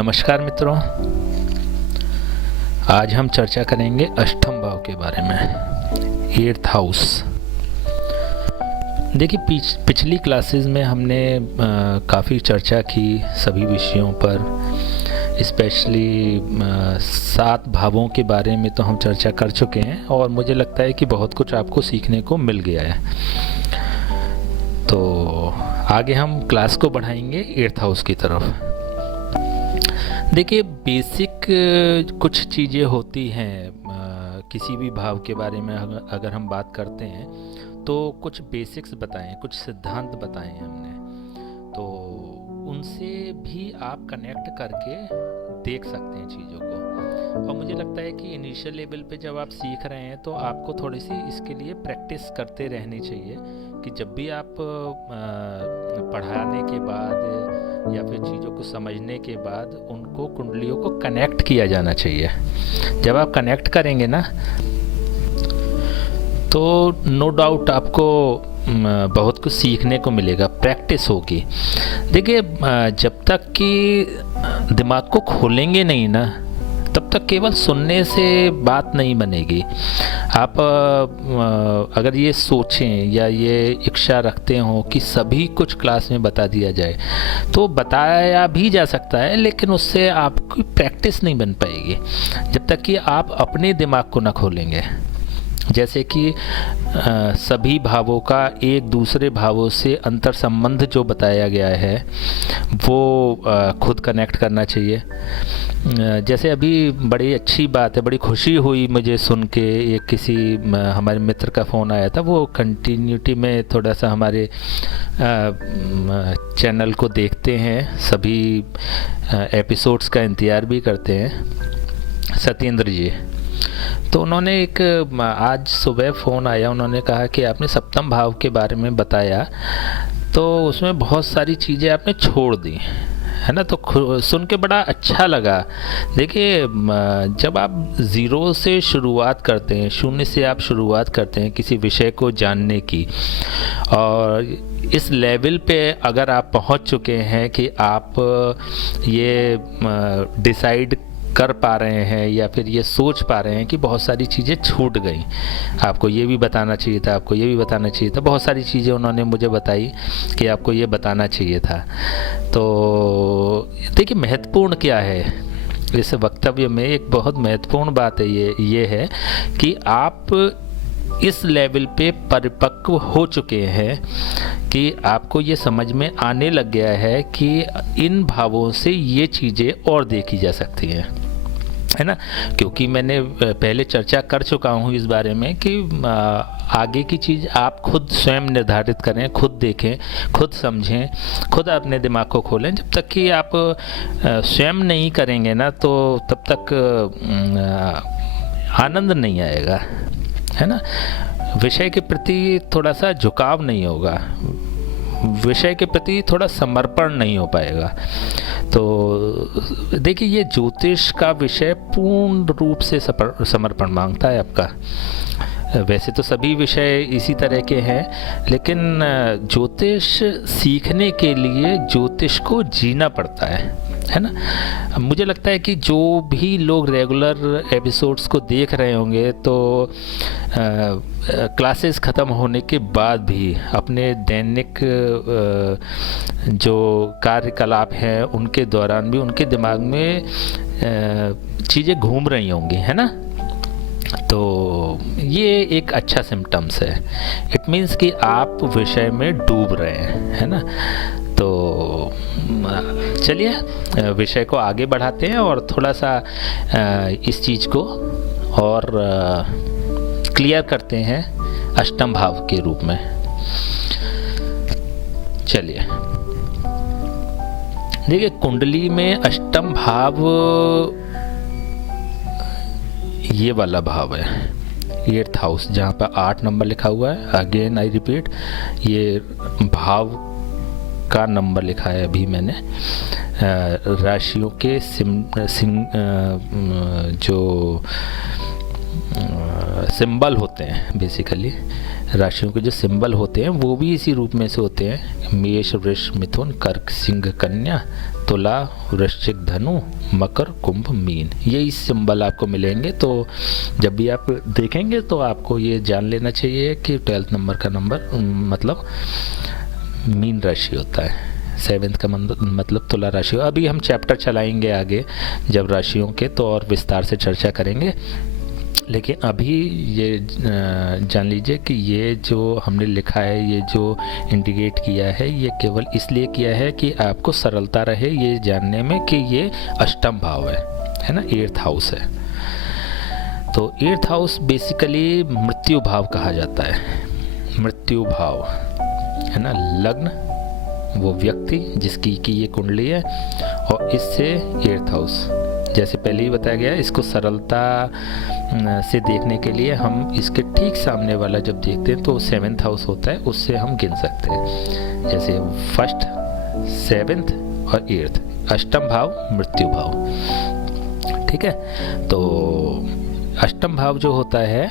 नमस्कार मित्रों, आज हम चर्चा करेंगे अष्टम भाव के बारे में, 8th हाउस। देखिए, पिछली क्लासेस में हमने काफ़ी चर्चा की सभी विषयों पर, स्पेशली 7 भावों के बारे में तो हम चर्चा कर चुके हैं और मुझे लगता है कि बहुत कुछ आपको सीखने को मिल गया है। तो आगे हम क्लास को बढ़ाएंगे 8th हाउस की तरफ। देखिए, बेसिक कुछ चीज़ें होती हैं किसी भी भाव के बारे में अगर हम बात करते हैं तो कुछ बेसिक्स बताएं, कुछ सिद्धांत बताएं हमने, तो उनसे भी आप कनेक्ट करके देख सकते हैं चीज़ों को। और मुझे लगता है कि इनिशियल लेवल पे जब आप सीख रहे हैं तो आपको थोड़ी सी इसके लिए प्रैक्टिस करते रहनी चाहिए कि जब भी आप पढ़ाने के बाद या फिर चीज़ों को समझने के बाद उनको कुंडलियों को कनेक्ट किया जाना चाहिए। जब आप कनेक्ट करेंगे ना तो नो डाउट आपको बहुत कुछ सीखने को मिलेगा, प्रैक्टिस होगी। देखिए, जब तक कि दिमाग को खोलेंगे नहीं ना तब तक केवल सुनने से बात नहीं बनेगी। आप अगर ये सोचें या ये इच्छा रखते हो कि सभी कुछ क्लास में बता दिया जाए तो बताया भी जा सकता है, लेकिन उससे आपकी प्रैक्टिस नहीं बन पाएगी जब तक कि आप अपने दिमाग को ना खोलेंगे। जैसे कि सभी भावों का एक दूसरे भावों से अंतर संबंध जो बताया गया है वो खुद कनेक्ट करना चाहिए। जैसे अभी बड़ी अच्छी बात है, बड़ी खुशी हुई मुझे सुन के, एक किसी हमारे मित्र का फ़ोन आया था। वो कंटिन्यूटी में थोड़ा सा हमारे चैनल को देखते हैं, सभी एपिसोड्स का इंतज़ार भी करते हैं, सत्येंद्र जी। तो उन्होंने एक आज सुबह फ़ोन आया, उन्होंने कहा कि आपने सप्तम भाव के बारे में बताया तो उसमें बहुत सारी चीज़ें आपने छोड़ दी है ना, तो सुन के बड़ा अच्छा लगा। देखिए, जब आप ज़ीरो से शुरुआत करते हैं, शून्य से आप शुरुआत करते हैं किसी विषय को जानने की, और इस लेवल पे अगर आप पहुंच चुके हैं कि आप ये डिसाइड कर पा रहे हैं या फिर ये सोच पा रहे हैं कि बहुत सारी चीज़ें छूट गई, आपको ये भी बताना चाहिए था, आपको ये भी बताना चाहिए था, बहुत सारी चीज़ें उन्होंने मुझे बताई कि आपको ये बताना चाहिए था। तो देखिए, महत्वपूर्ण क्या है इस वक्तव्य में, एक बहुत महत्वपूर्ण बात है ये है कि आप इस लेवल पे परिपक्व हो चुके हैं कि आपको ये समझ में आने लग गया है कि इन भावों से ये चीज़ें और देखी जा सकती हैं, है ना। क्योंकि मैंने पहले चर्चा कर चुका हूँ इस बारे में कि आगे की चीज़ आप खुद स्वयं निर्धारित करें, खुद देखें, खुद समझें, खुद अपने दिमाग को खोलें। जब तक कि आप स्वयं नहीं करेंगे ना तो तब तक आनंद नहीं आएगा, है ना। विषय के प्रति थोड़ा सा झुकाव नहीं होगा, विषय के प्रति थोड़ा समर्पण नहीं हो पाएगा। तो देखिए, ये ज्योतिष का विषय पूर्ण रूप से समर्पण मांगता है आपका। वैसे तो सभी विषय इसी तरह के हैं, लेकिन ज्योतिष सीखने के लिए ज्योतिष को जीना पड़ता है ना। मुझे लगता है कि जो भी लोग रेगुलर एपिसोड्स को देख रहे होंगे तो क्लासेस ख़त्म होने के बाद भी अपने दैनिक जो कार्यकलाप हैं उनके दौरान भी उनके दिमाग में चीज़ें घूम रही होंगी, है ना। तो ये एक अच्छा सिम्टम्स है, इट मीन्स कि आप विषय में डूब रहे हैं, है ना। तो चलिए विषय को आगे बढ़ाते हैं और थोड़ा सा इस चीज़ को और क्लियर करते हैं अष्टम भाव के रूप में। चलिए, देखिए, कुंडली में अष्टम भाव ये वाला भाव है, 8th हाउस, जहाँ पर 8 नंबर लिखा हुआ है। अगेन आई रिपीट, ये भाव का नंबर लिखा है अभी मैंने। राशियों के जो सिंबल होते हैं, बेसिकली राशियों के जो सिंबल होते हैं वो भी इसी रूप में से होते हैं। मेष, वृष, मिथुन, कर्क, सिंह, कन्या, तुला, वृश्चिक, धनु, मकर, कुंभ, मीन, यही सिंबल आपको मिलेंगे। तो जब भी आप देखेंगे तो आपको ये जान लेना चाहिए कि 12th नंबर का नंबर मतलब मीन राशि होता है, 7th का मतलब तुला राशि। अभी हम चैप्टर चलाएंगे आगे जब राशियों के, तो और विस्तार से चर्चा करेंगे। लेकिन अभी ये जान लीजिए कि ये जो हमने लिखा है, ये जो इंडिकेट किया है, ये केवल इसलिए किया है कि आपको सरलता रहे ये जानने में कि ये अष्टम भाव है ना, 8th हाउस है। तो 8th हाउस बेसिकली मृत्यु भाव कहा जाता है। मृत्यु भाव है ना, लग्न वो व्यक्ति जिसकी की ये कुंडली है, और इससे 8th हाउस, जैसे पहले ही बताया गया, इसको सरलता से देखने के लिए हम इसके ठीक सामने वाला जब देखते हैं तो 7th हाउस होता है, उससे हम गिन सकते हैं। जैसे 1st, 7th और 8th, अष्टम भाव मृत्यु भाव। ठीक है, तो अष्टम भाव जो होता है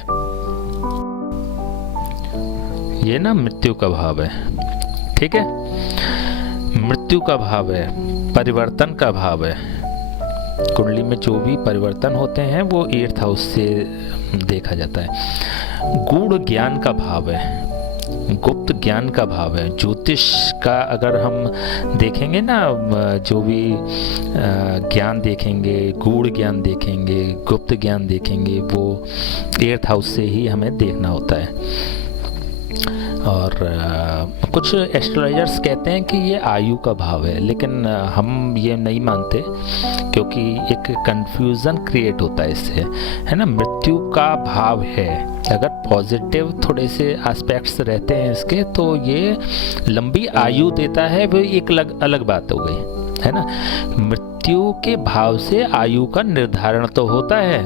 ये ना मृत्यु का भाव है। ठीक है, मृत्यु का भाव है, परिवर्तन का भाव है। कुंडली में जो भी परिवर्तन होते हैं वो 8th हाउस से देखा जाता है। गूढ़ ज्ञान का भाव है, गुप्त ज्ञान का भाव है। ज्योतिष का अगर हम देखेंगे ना, जो भी ज्ञान देखेंगे, गूढ़ ज्ञान देखेंगे, गुप्त ज्ञान देखेंगे, वो 8th हाउस से ही हमें देखना होता है। और कुछ एस्ट्रोलॉजर्स कहते हैं कि ये आयु का भाव है, लेकिन हम ये नहीं मानते, क्योंकि एक कंफ्यूजन क्रिएट होता है इससे, है ना। मृत्यु का भाव है, अगर पॉजिटिव थोड़े से एस्पेक्ट्स रहते हैं इसके, तो ये लंबी आयु देता है, वो एक अलग बात हो गई, है ना। मृत्यु के भाव से आयु का निर्धारण तो होता है,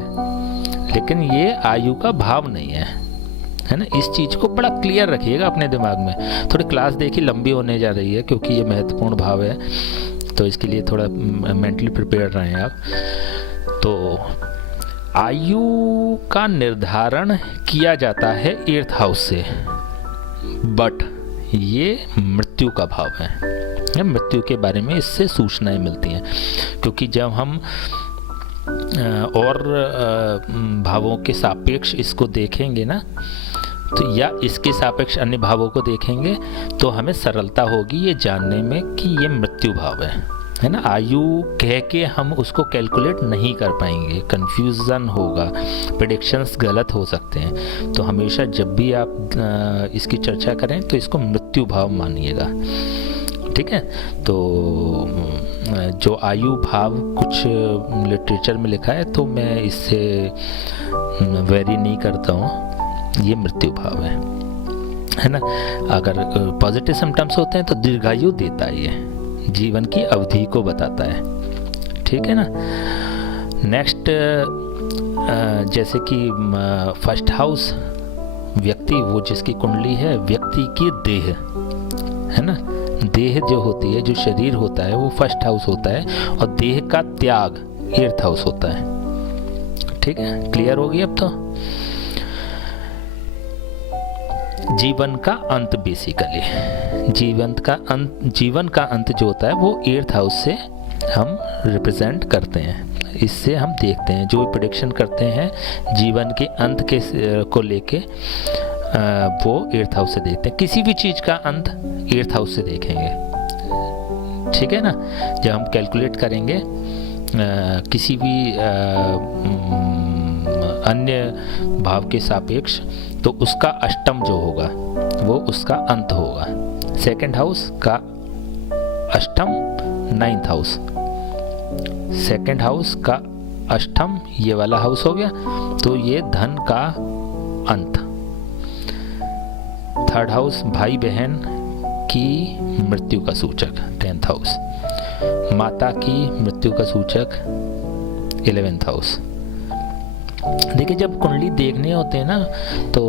लेकिन ये आयु का भाव नहीं है ना। इस चीज़ को बड़ा क्लियर रखिएगा अपने दिमाग में। थोड़ी क्लास देखिए लंबी होने जा रही है, क्योंकि ये महत्वपूर्ण भाव है, तो इसके लिए थोड़ा मेंटली प्रिपेयर रहें आप। तो आयु का निर्धारण किया जाता है 8th हाउस से, बट ये मृत्यु का भाव है। मृत्यु के बारे में इससे सूचनाएं मिलती हैं, क्योंकि जब हम और भावों के सापेक्ष इसको देखेंगे ना, तो या इसके सापेक्ष अन्य भावों को देखेंगे, तो हमें सरलता होगी ये जानने में कि ये मृत्यु भाव है ना। आयु कह के हम उसको कैलकुलेट नहीं कर पाएंगे, कंफ्यूजन होगा, प्रेडिक्शंस गलत हो सकते हैं। तो हमेशा जब भी आप इसकी चर्चा करें तो इसको मृत्यु भाव मानिएगा। ठीक है, तो जो आयु भाव कुछ लिटरेचर में लिखा है, तो मैं इससे वेरी नहीं करता हूँ, ये मृत्यु भाव है ना। अगर पॉजिटिव सिम्टम्स होते हैं तो दीर्घायु देता है, ये जीवन की अवधि को बताता है। ठीक है ना। नेक्स्ट, जैसे कि 1st हाउस व्यक्ति, वो जिसकी कुंडली है, व्यक्ति की देह है ना, देह जो होती है, जो शरीर होता है, वो 1st हाउस होता है, और देह का त्याग 8th हाउस होता है। ठीक है, क्लियर होगी अब तो। जीवन का अंत, बेसिकली जीवन का अंत जो होता है वो 8th हाउस से हम रिप्रेजेंट करते हैं। इससे हम देखते हैं, जो प्रेडिक्शन करते हैं जीवन के अंत के को लेके, वो 8th हाउस से देखते हैं। किसी भी चीज़ का अंत 8th हाउस से देखेंगे। ठीक है ना। जब हम कैलकुलेट करेंगे किसी भी अन्य भाव के सापेक्ष, तो उसका अष्टम जो होगा वो उसका अंत होगा। 2nd हाउस का अष्टम 9th हाउस, 2nd हाउस का अष्टम ये वाला हाउस हो गया, तो ये धन का अंत। 3rd हाउस भाई बहन की मृत्यु का सूचक 10th हाउस, माता की मृत्यु का सूचक 11th हाउस। देखिए, जब कुंडली देखने होते हैं ना, तो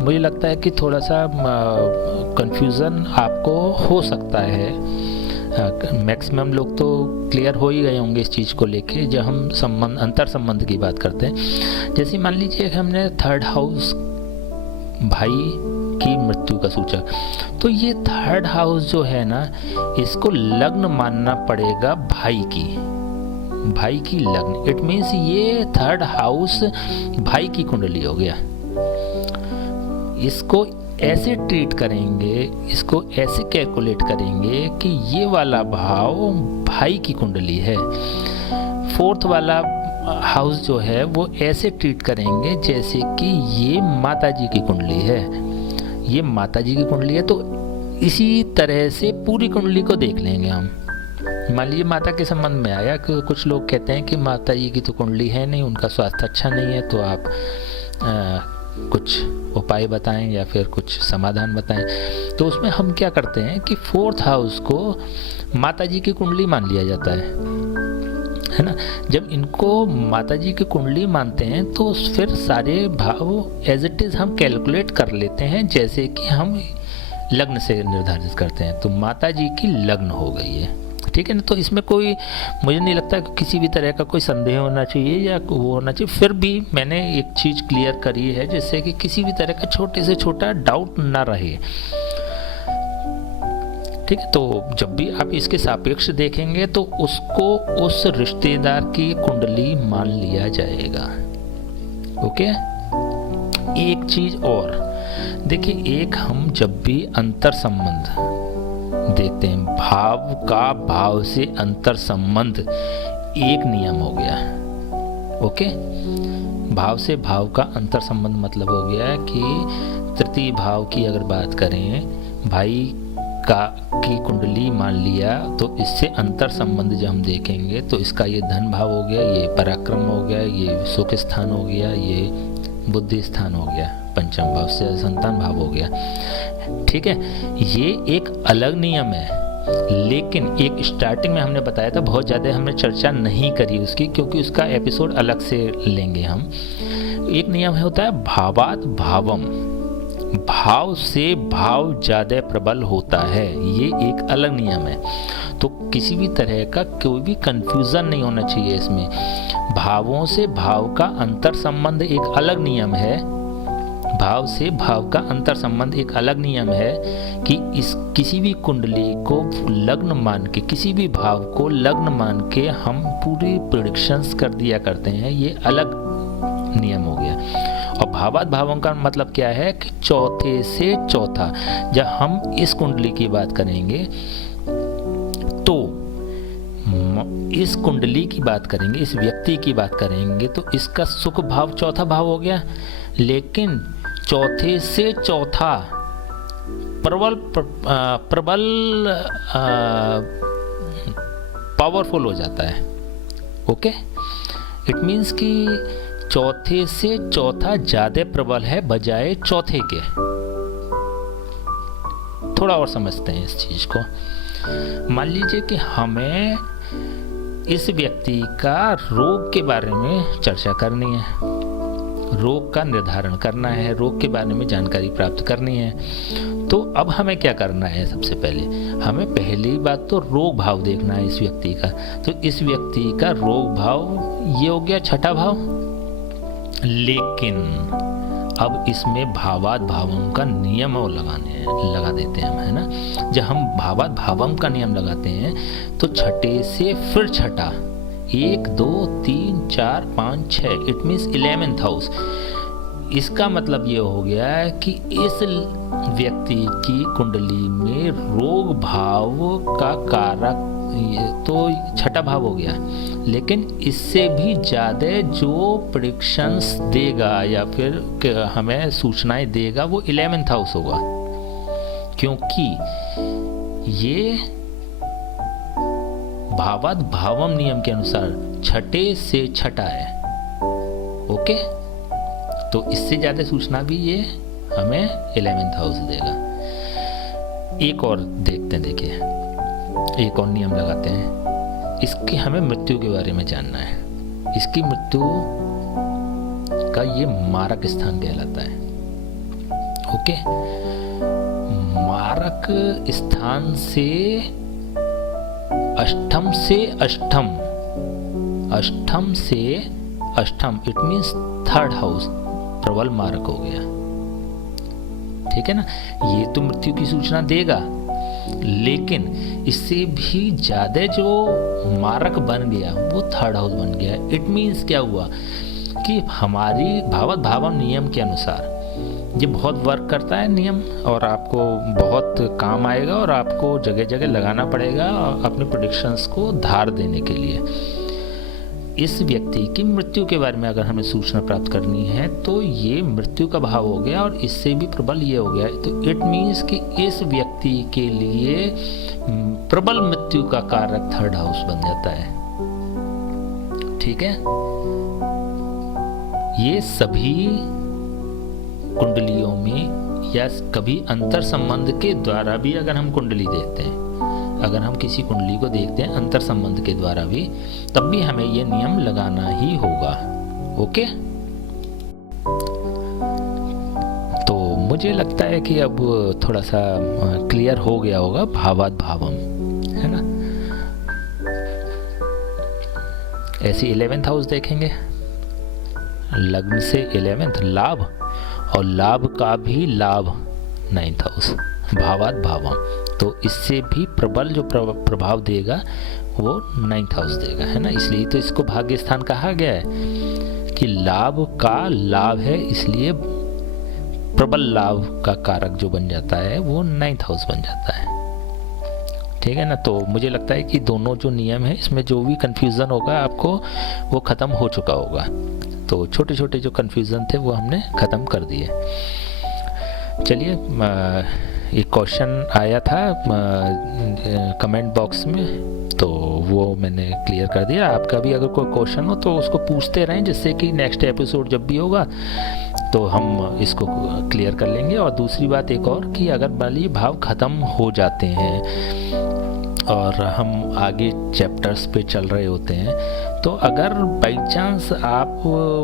मुझे लगता है कि थोड़ा सा कंफ्यूजन आपको हो सकता है। मैक्सिमम लोग तो क्लियर हो ही गए होंगे इस चीज़ को लेके, जब हम अंतर संबंध की बात करते हैं। जैसे मान लीजिए हमने 3rd हाउस भाई की मृत्यु का सूचक। तो ये थर्ड हाउस जो है ना, इसको लग्न मानना पड़ेगा भाई की लग्न। इट मीन्स ये थर्ड हाउस भाई की कुंडली हो गया। इसको ऐसे ट्रीट करेंगे, इसको ऐसे कैलकुलेट करेंगे कि ये वाला भाव भाई की कुंडली है। फोर्थ वाला हाउस जो है वो ऐसे ट्रीट करेंगे जैसे कि ये माता जी की कुंडली है, ये माता जी की कुंडली है। तो इसी तरह से पूरी कुंडली को देख लेंगे हम। मान लीजिए माता के संबंध में आया कि कुछ लोग कहते हैं कि माता जी की तो कुंडली है नहीं, उनका स्वास्थ्य अच्छा नहीं है, तो आप कुछ उपाय बताएं या फिर कुछ समाधान बताएं। तो उसमें हम क्या करते हैं कि फोर्थ हाउस को माता जी की कुंडली मान लिया जाता है ना। जब इनको माता जी की कुंडली मानते हैं तो फिर सारे भाव एज इट इज हम कैलकुलेट कर लेते हैं जैसे कि हम लग्न से निर्धारित करते हैं। तो माता जी की लग्न हो गई है, ठीक है ना। तो इसमें कोई, मुझे नहीं लगता कि किसी भी तरह का कोई संदेह होना चाहिए या वो होना चाहिए। फिर भी मैंने एक चीज़ क्लियर करी है जिससे कि किसी भी तरह का छोटे से छोटा डाउट ना रहे, ठीक है। तो जब भी आप इसके सापेक्ष देखेंगे तो उसको उस रिश्तेदार की कुंडली मान लिया जाएगा। ओके। एक चीज और देखिए, एक हम जब भी अंतर संबंध देखते हैं, भाव का भाव से अंतर संबंध एक नियम हो गया। ओके। भाव से भाव का अंतर संबंध मतलब हो गया कि तृतीय भाव की अगर बात करें, भाई की कुंडली मान लिया तो इससे अंतर संबंध जब हम देखेंगे तो इसका ये धन भाव हो गया, ये पराक्रम हो गया, ये सुख स्थान हो गया, ये बुद्धि स्थान हो गया, पंचम भाव से संतान भाव हो गया, ठीक है। ये एक अलग नियम है, लेकिन एक स्टार्टिंग में हमने बताया था, बहुत ज़्यादा हमने चर्चा नहीं करी उसकी क्योंकि उसका एपिसोड अलग से लेंगे हम। एक नियम होता है भावात भावम, भाव से भाव ज़्यादा प्रबल होता है, ये एक अलग नियम है। तो किसी भी तरह का कोई भी कंफ्यूजन नहीं होना चाहिए इसमें। भावों से भाव का अंतर संबंध एक अलग नियम है, भाव से भाव का अंतर संबंध एक अलग नियम है कि इस किसी भी कुंडली को लग्न मान के, किसी भी भाव को लग्न मान के हम पूरी प्रेडिक्शंस कर दिया करते हैं, ये अलग नियम हो गया। और भावात भावों का मतलब क्या है कि चौथे से चौथा, जब हम इस कुंडली की बात करेंगे तो इस कुंडली की बात करेंगे, इस व्यक्ति की बात करेंगे तो इसका सुख भाव चौथा भाव हो गया, लेकिन चौथे से चौथा प्रबल पावरफुल हो जाता है। ओके। इट मीन्स कि चौथे से चौथा ज्यादा प्रबल है बजाय चौथे के। थोड़ा और समझते हैं इस चीज को। मान लीजिए कि हमें इस व्यक्ति का रोग के बारे में चर्चा करनी है, रोग का निर्धारण करना है, रोग के बारे में जानकारी प्राप्त करनी है। तो अब हमें क्या करना है? सबसे पहले हमें पहली बात तो रोग भाव देखना है इस व्यक्ति का। तो इस व्यक्ति का रोग भाव ये हो गया छठा भाव, लेकिन अब इसमें भावात भावम का नियम और लगा देते हैं हम, है ना। जब हम भावात भावम का नियम लगाते हैं तो छठे से फिर छठा, 1 2 3 4 5 6, इट मीन्स 11th हाउस। इसका मतलब ये हो गया है कि इस व्यक्ति की कुंडली में रोग भाव का कारक तो छठा भाव हो गया, लेकिन इससे भी ज़्यादा जो प्रेडिक्शंस देगा या फिर हमें सूचनाएं देगा वो 11th हाउस होगा, क्योंकि ये भावात भावम नियम के अनुसार छठे से छठा है। ओके। तो इससे ज़्यादा सूचना भी ये हमें 11th हाउस देगा। एक और देखते हैं, देखिए एक और नियम लगाते हैं। इसकी हमें मृत्यु के बारे में जानना है। इसकी मृत्यु का ये मारक स्थान कहलाता है। ओके। मारक स्थान से अष्टम से अष्टम, अष्टम से अष्टम, इट मीन्स थर्ड हाउस प्रबल मारक हो गया। ठीक है ना। ये तो मृत्यु की सूचना देगा, लेकिन इससे भी ज़्यादा जो मारक बन गया वो थर्ड हाउस बन गया। इट मीन्स क्या हुआ कि हमारी भावत भावम नियम के अनुसार ये बहुत वर्क करता है नियम, और आपको बहुत काम आएगा और आपको जगह जगह लगाना पड़ेगा अपने प्रेडिक्शंस को धार देने के लिए। इस व्यक्ति की मृत्यु के बारे में अगर हमें सूचना प्राप्त करनी है तो ये मृत्यु का भाव हो गया, और इससे भी प्रबल ये हो गया। तो इट मीन्स कि इस व्यक्ति के लिए प्रबल मृत्यु का कारक थर्ड हाउस बन जाता है। ठीक है, ये सभी कुंडलियों में या कभी अंतर संबंध के द्वारा भी अगर हम कुंडली देखते हैं, अगर हम किसी कुंडली को देखते हैं अंतर संबंध के द्वारा भी, तब भी हमें ये नियम लगाना ही होगा। ओके, तो मुझे लगता है कि अब थोड़ा सा क्लियर हो गया होगा भावात भावम, है ना। ऐसे 11th हाउस देखेंगे, लग्न से 11th लाभ, और लाभ का भी लाभ 9th हाउस, भावात भावम। तो इससे भी प्रबल जो प्रभाव देगा वो 9th हाउस देगा, है ना। इसलिए तो इसको भाग्य स्थान कहा गया है कि लाभ का लाभ है, इसलिए प्रबल लाभ का कारक जो बन जाता है वो 9th हाउस बन जाता है। ठीक है ना। तो मुझे लगता है कि दोनों जो नियम है इसमें जो भी कंफ्यूजन होगा आपको वो ख़त्म हो चुका होगा। तो छोटे छोटे जो कंफ्यूजन थे वो हमने ख़त्म कर दिए। चलिए, एक क्वेश्चन आया था कमेंट बॉक्स में, तो वो मैंने क्लियर कर दिया। आपका भी अगर कोई क्वेश्चन हो तो उसको पूछते रहें, जिससे कि नेक्स्ट एपिसोड जब भी होगा तो हम इसको क्लियर कर लेंगे। और दूसरी बात एक और कि अगर मान लीजिए भाव ख़त्म हो जाते हैं और हम आगे चैप्टर्स पे चल रहे होते हैं, तो अगर बाई चांस आप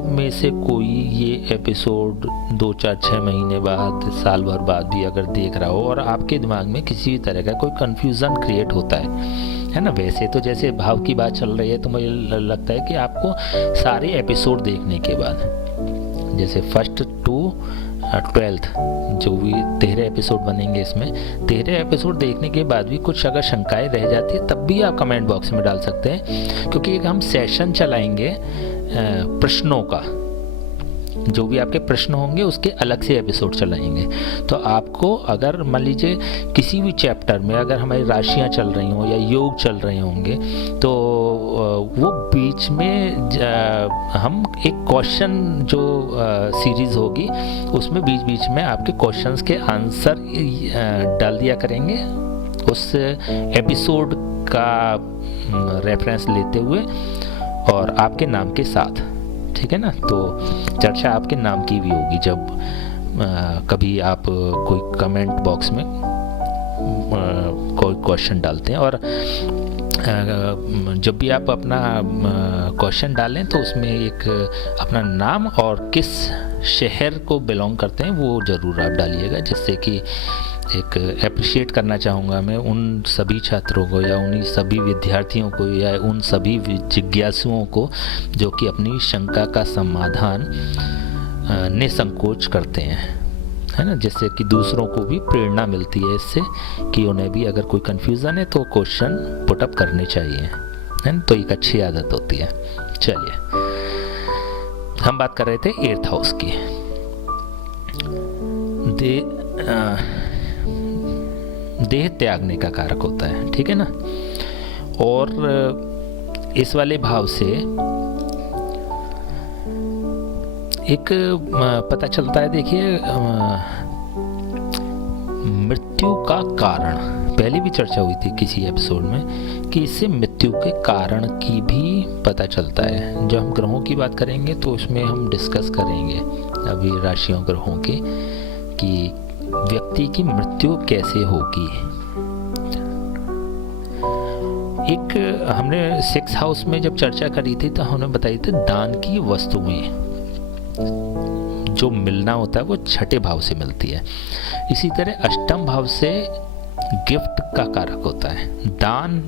में से कोई ये एपिसोड 2, 4, 6 महीने बाद, साल भर बाद भी अगर देख रहा हो और आपके दिमाग में किसी भी तरह का कोई कन्फ्यूज़न क्रिएट होता है ना। वैसे तो जैसे भाव की बात चल रही है तो मुझे लगता है कि आपको सारे एपिसोड देखने के बाद, जैसे 1st to 12th जो भी 13 एपिसोड बनेंगे, इसमें 13 एपिसोड देखने के बाद भी कुछ अगर शंकाएं रह जाती है तब भी आप कमेंट बॉक्स में डाल सकते हैं, क्योंकि एक हम सेशन चलाएंगे प्रश्नों का। जो भी आपके प्रश्न होंगे उसके अलग से एपिसोड चलाएंगे। तो आपको अगर मान लीजिए किसी भी चैप्टर में अगर हमारी राशियां चल रही हों या योग चल रहे होंगे, तो वो बीच में हम एक क्वेश्चन जो सीरीज़ होगी उसमें बीच बीच में आपके क्वेश्चंस के आंसर डाल दिया करेंगे उस एपिसोड का रेफरेंस लेते हुए और आपके नाम के साथ। ठीक है ना। तो चर्चा आपके नाम की भी होगी जब कभी आप कोई कमेंट बॉक्स में कोई क्वेश्चन डालते हैं, और जब भी आप अपना क्वेश्चन डालें तो उसमें एक अपना नाम और किस शहर को बिलोंग करते हैं वो ज़रूर आप डालिएगा, जिससे कि एक अप्रिशिएट करना चाहूँगा मैं उन सभी छात्रों को या उन्हीं सभी विद्यार्थियों को या उन सभी जिज्ञासुओं को जो कि अपनी शंका का समाधान निसंकोच करते हैं, है ना। जिससे कि दूसरों को भी प्रेरणा मिलती है इससे कि उन्हें भी अगर कोई कन्फ्यूज़न है तो क्वेश्चन पुटअप करने चाहिए, है ना। तो एक अच्छी आदत होती है। चलिए, हम बात कर रहे थे 8th हाउस की। देह त्यागने का कारक होता है, ठीक है ना। और इस वाले भाव से एक पता चलता है, देखिए मृत्यु का कारण पहले भी चर्चा हुई थी किसी एपिसोड में कि इससे मृत्यु के कारण की भी पता चलता है। जब हम ग्रहों की बात करेंगे तो उसमें हम डिस्कस करेंगे अभी राशियों ग्रहों के कि व्यक्ति की मृत्यु कैसे होगी। एक हमने 6th हाउस में जब चर्चा करी थी तो हमने बताई थी दान की वस्तुएं जो मिलना होता है वो 6ठे भाव से मिलती है। इसी तरह 8म भाव से गिफ्ट का कारक होता है। दान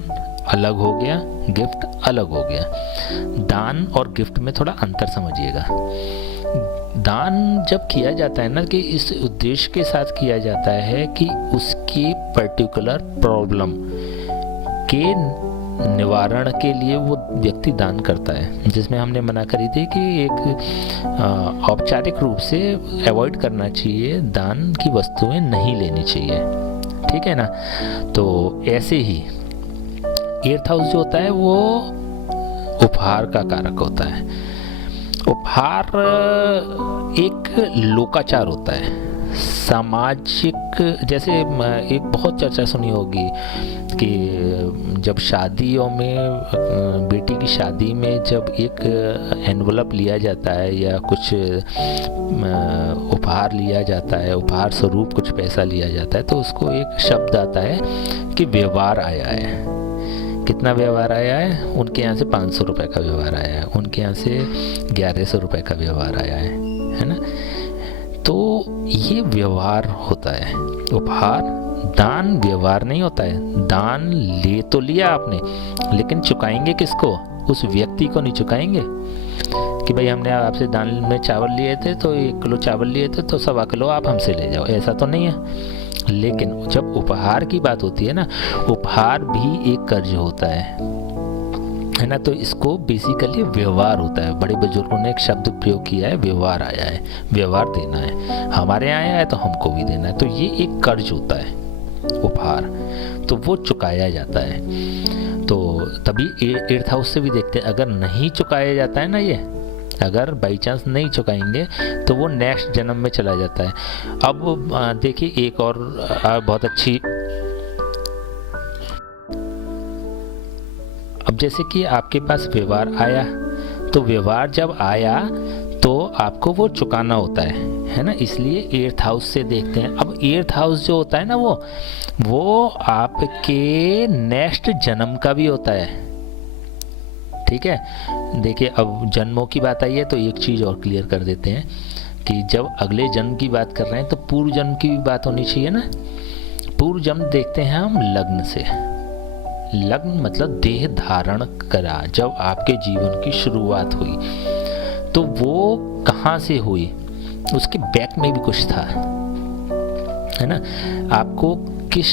अलग हो गया, गिफ्ट अलग हो गया। दान और गिफ्ट में थोड़ा अंतर समझिएगा। दान जब किया जाता है ना, कि इस उद्देश्य के साथ किया जाता है कि उसकी पर्टिकुलर प्रॉब्लम के निवारण के लिए वो व्यक्ति दान करता है, जिसमें हमने मना करी थी कि एक औपचारिक रूप से अवॉइड करना चाहिए, दान की वस्तुएं नहीं लेनी चाहिए, ठीक है ना। तो ऐसे ही 8th हाउस जो होता है वो उपहार का कारक होता है। उपहार एक लोकाचार होता है, सामाजिक, जैसे एक बहुत चर्चा सुनी होगी कि जब शादियों में, बेटी की शादी में जब एक एनवलप लिया जाता है या कुछ उपहार लिया जाता है, उपहार स्वरूप कुछ पैसा लिया जाता है, तो उसको एक शब्द आता है कि व्यवहार आया है। कितना व्यवहार आया है? उनके यहाँ से 500 रुपये का व्यवहार आया है, उनके यहाँ से 1100 रुपये का व्यवहार आया है ना। तो ये व्यवहार होता है उपहार। दान व्यवहार नहीं होता है। दान ले तो लिया आपने, लेकिन चुकाएंगे किसको? उस व्यक्ति को नहीं चुकाएंगे कि भाई हमने आपसे दान में चावल लिए थे, तो 1 किलो चावल लिए थे, तो 1.25 किलो आप हमसे ले जाओ, ऐसा तो नहीं है। लेकिन जब उपहार की बात होती है ना, उपहार भी एक कर्ज होता है ना। तो इसको बेसिकली व्यवहार होता है। बड़े बुजुर्गों ने एक शब्द प्रयोग किया है, व्यवहार आया है, व्यवहार देना है, हमारे यहाँ आया है तो हमको भी देना है। तो ये एक कर्ज होता है उपहार, तो वो चुकाया जाता है। तो तभी 8th हाउस से भी देखते हैं, अगर नहीं चुकाया जाता है ना, ये अगर बाई चांस नहीं चुकाएंगे तो वो नेक्स्ट जन्म में चला जाता है। अब देखिए एक और बहुत अच्छी, अब जैसे कि आपके पास व्यवहार आया, तो व्यवहार जब आया तो आपको वो चुकाना होता है ना। इसलिए 8th हाउस से देखते हैं। अब 8th हाउस जो होता है ना, वो आपके नेक्स्ट जन्म का भी होता है, ठीक है। देखिए अब जन्मों की बात आई है तो एक चीज़ और क्लियर कर देते हैं कि जब अगले जन्म की बात कर रहे हैं तो पूर्व जन्म की भी बात होनी चाहिए ना। पूर्व जन्म देखते हैं हम लग्न से। लग्न मतलब देह धारण करा, जब आपके जीवन की शुरुआत हुई तो वो कहाँ से हुई, उसके बैक में भी कुछ था, है ना। आपको किस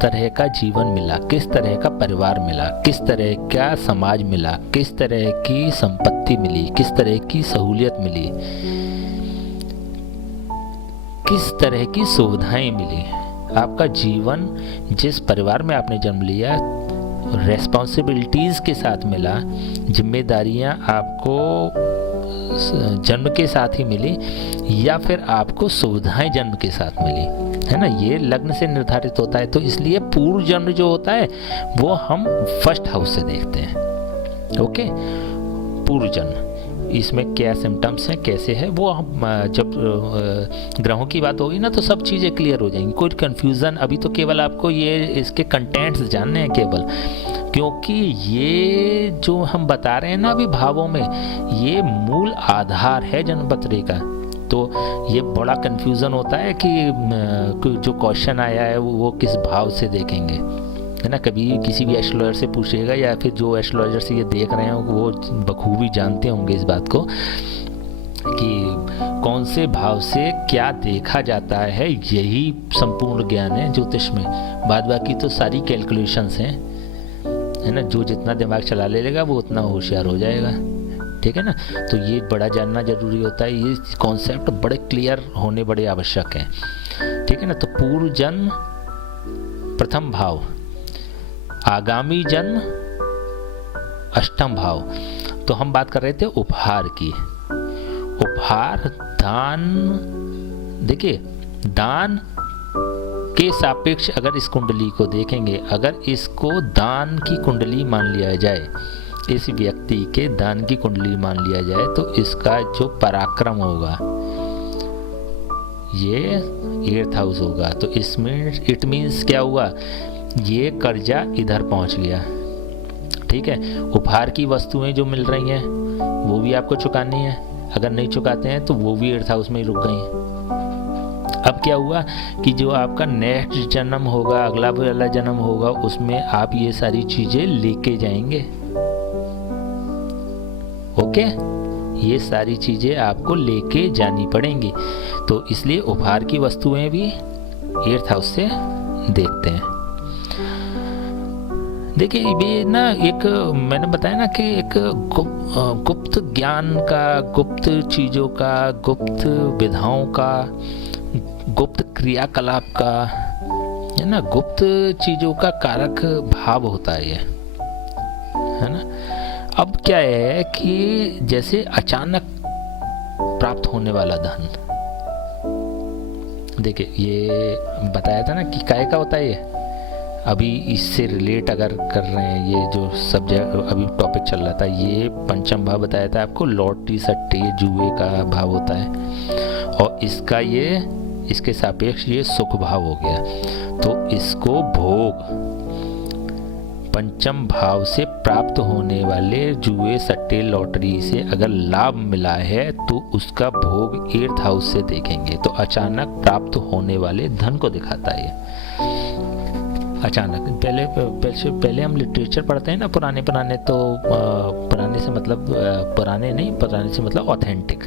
तरह का जीवन मिला, किस तरह का परिवार मिला, किस तरह का समाज मिला, किस तरह की संपत्ति मिली, किस तरह की सहूलियत मिली, किस तरह की सुविधाएं मिली। आपका जीवन जिस परिवार में आपने जन्म लिया, रेस्पॉन्सिबिलिटीज के साथ मिला, जिम्मेदारियां आपको जन्म के साथ ही मिली या फिर आपको सुविधाएं जन्म के साथ मिली, है ना। ये लग्न से निर्धारित होता है। तो इसलिए पूर्व जन्म जो होता है वो हम 1st हाउस से देखते हैं। ओके, पूर्व जन्म, इसमें क्या सिम्टम्स हैं, कैसे है वो हम जब ग्रहों की बात होगी ना तो सब चीज़ें क्लियर हो जाएंगी। कोई कन्फ्यूज़न, अभी तो केवल आपको ये इसके कंटेंट्स जानने हैं केवल, क्योंकि ये जो हम बता रहे हैं ना अभी भावों में, ये मूल आधार है जन्म पत्री का। तो ये बड़ा कन्फ्यूज़न होता है कि जो क्वेश्चन आया है वो किस भाव से देखेंगे, है ना। कभी किसी भी एस्ट्रोलॉजर से पूछिएगा, या फिर जो एस्ट्रोलॉजर से ये देख रहे हैं वो बखूबी जानते होंगे इस बात को कि कौन से भाव से क्या देखा जाता है। यही संपूर्ण ज्ञान है ज्योतिष में। बाद बाकी तो सारी कैलकुलेशंस हैं, है ना। जो जितना दिमाग चला लेगा वो उतना होशियार हो जाएगा, ठीक है ना। तो ये बड़ा जानना जरूरी होता है। ये कॉन्सेप्ट बड़े क्लियर होने बड़े आवश्यक हैं, ठीक है ना। तो पूर्व जन्म प्रथम भाव, आगामी जन्म 8म भाव। तो हम बात कर रहे थे उपहार की। उपहार, दान, देखिए दान के सापेक्ष अगर इस कुंडली को देखेंगे, अगर इसको दान की कुंडली मान लिया जाए, इस व्यक्ति के दान की कुंडली मान लिया जाए, तो इसका जो पराक्रम होगा ये 8th हाउस होगा। तो इसमें इट मीन्स क्या हुआ, ये कर्जा इधर पहुंच गया, ठीक है। उपहार की वस्तुएं जो मिल रही हैं वो भी आपको चुकानी है, अगर नहीं चुकाते हैं तो वो भी 8th हाउस में ही रुक गई। अब क्या हुआ कि जो आपका नेक्स्ट जन्म होगा, अगला वाला जन्म होगा, उसमें आप ये सारी चीजें लेके जाएंगे। ओके, ये सारी चीज़ें आपको लेके जानी पड़ेंगी। तो इसलिए उपहार की वस्तुएं भी 8th हाउस से देखते हैं। देखिए ये ना एक मैंने बताया ना कि एक गुप्त ज्ञान का, गुप्त चीज़ों का, गुप्त विधाओं का, गुप्त क्रियाकलाप का, है ना, गुप्त चीज़ों का कारक भाव होता है ये, है ना। अब क्या है कि जैसे अचानक प्राप्त होने वाला धन, देखिए ये बताया था ना कि काय का होता है ये, अभी इससे रिलेट अगर कर रहे हैं, ये जो सब्जेक्ट अभी टॉपिक चल रहा था, ये पंचम भाव बताया था आपको, लॉटरी सट्टे जुए का भाव होता है, और इसका ये इसके सापेक्ष ये सुख भाव हो गया। तो इसको भोग, पंचम भाव से प्राप्त होने वाले जुए सट्टे लॉटरी से अगर लाभ मिला है तो उसका भोग 8th हाउस से देखेंगे। तो अचानक प्राप्त होने वाले धन को दिखाता है। अचानक पहले हम लिटरेचर पढ़ते हैं ना, पुराने तो पुराने से मतलब पुराने नहीं, पुराने से मतलब ऑथेंटिक।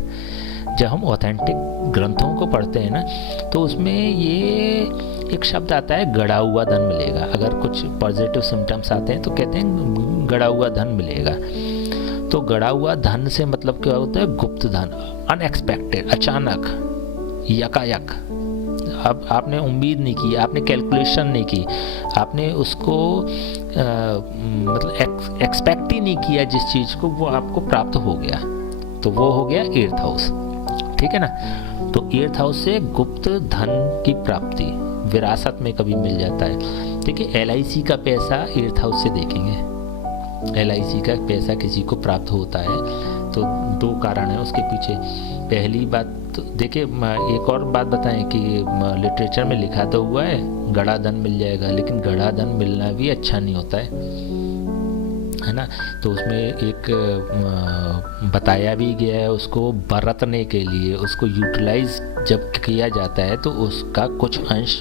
जब हम ऑथेंटिक ग्रंथों को पढ़ते हैं ना, तो उसमें ये एक शब्द आता है गड़ा हुआ धन मिलेगा। अगर कुछ पॉजिटिव सिम्टम्स आते हैं तो कहते हैं गड़ा हुआ धन मिलेगा। तो गड़ा हुआ धन से मतलब क्या होता है, गुप्त धन, अनएक्सपेक्टेड, अचानक, यकायक। अब आपने उम्मीद नहीं की, आपने कैलकुलेशन नहीं की, आपने उसको मतलब एक्सपेक्ट ही नहीं किया जिस चीज़ को, वो आपको प्राप्त हो गया। तो वो हो गया 8th हाउस, ठीक है ना। तो 8th हाउस से गुप्त धन की प्राप्ति, विरासत में कभी मिल जाता है। देखिए LIC का पैसा 8th हाउस से देखेंगे। LIC का पैसा किसी को प्राप्त होता है तो 2 कारण है उसके पीछे। पहली बात तो देखिए, एक और बात बताएं कि लिटरेचर में लिखा तो हुआ है गड़ा धन मिल जाएगा, लेकिन गड़ा धन मिलना भी अच्छा नहीं होता है ना। तो उसमें एक बताया भी गया है, उसको बरतने के लिए, उसको यूटिलाइज जब किया जाता है तो उसका कुछ अंश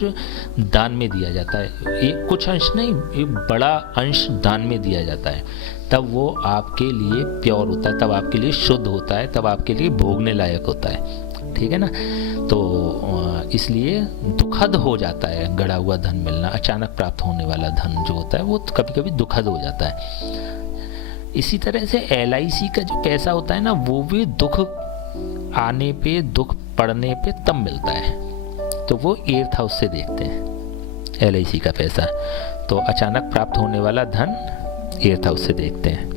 दान में दिया जाता है। एक कुछ अंश नहीं, एक बड़ा अंश दान में दिया जाता है, तब वो आपके लिए प्योर होता है, तब आपके लिए शुद्ध होता है, तब आपके लिए भोगने लायक होता है, ठीक है ना। तो इसलिए दुखद हो जाता है गड़ा हुआ धन मिलना। अचानक प्राप्त होने वाला धन जो होता है वो कभी कभी दुखद हो जाता है। इसी तरह से LIC का जो पैसा होता है ना, वो भी दुख आने पे, दुख पड़ने पे तब मिलता है। तो वो 8th हाउस से देखते हैं LIC का पैसा। तो अचानक प्राप्त होने वाला धन 8th हाउस से देखते हैं।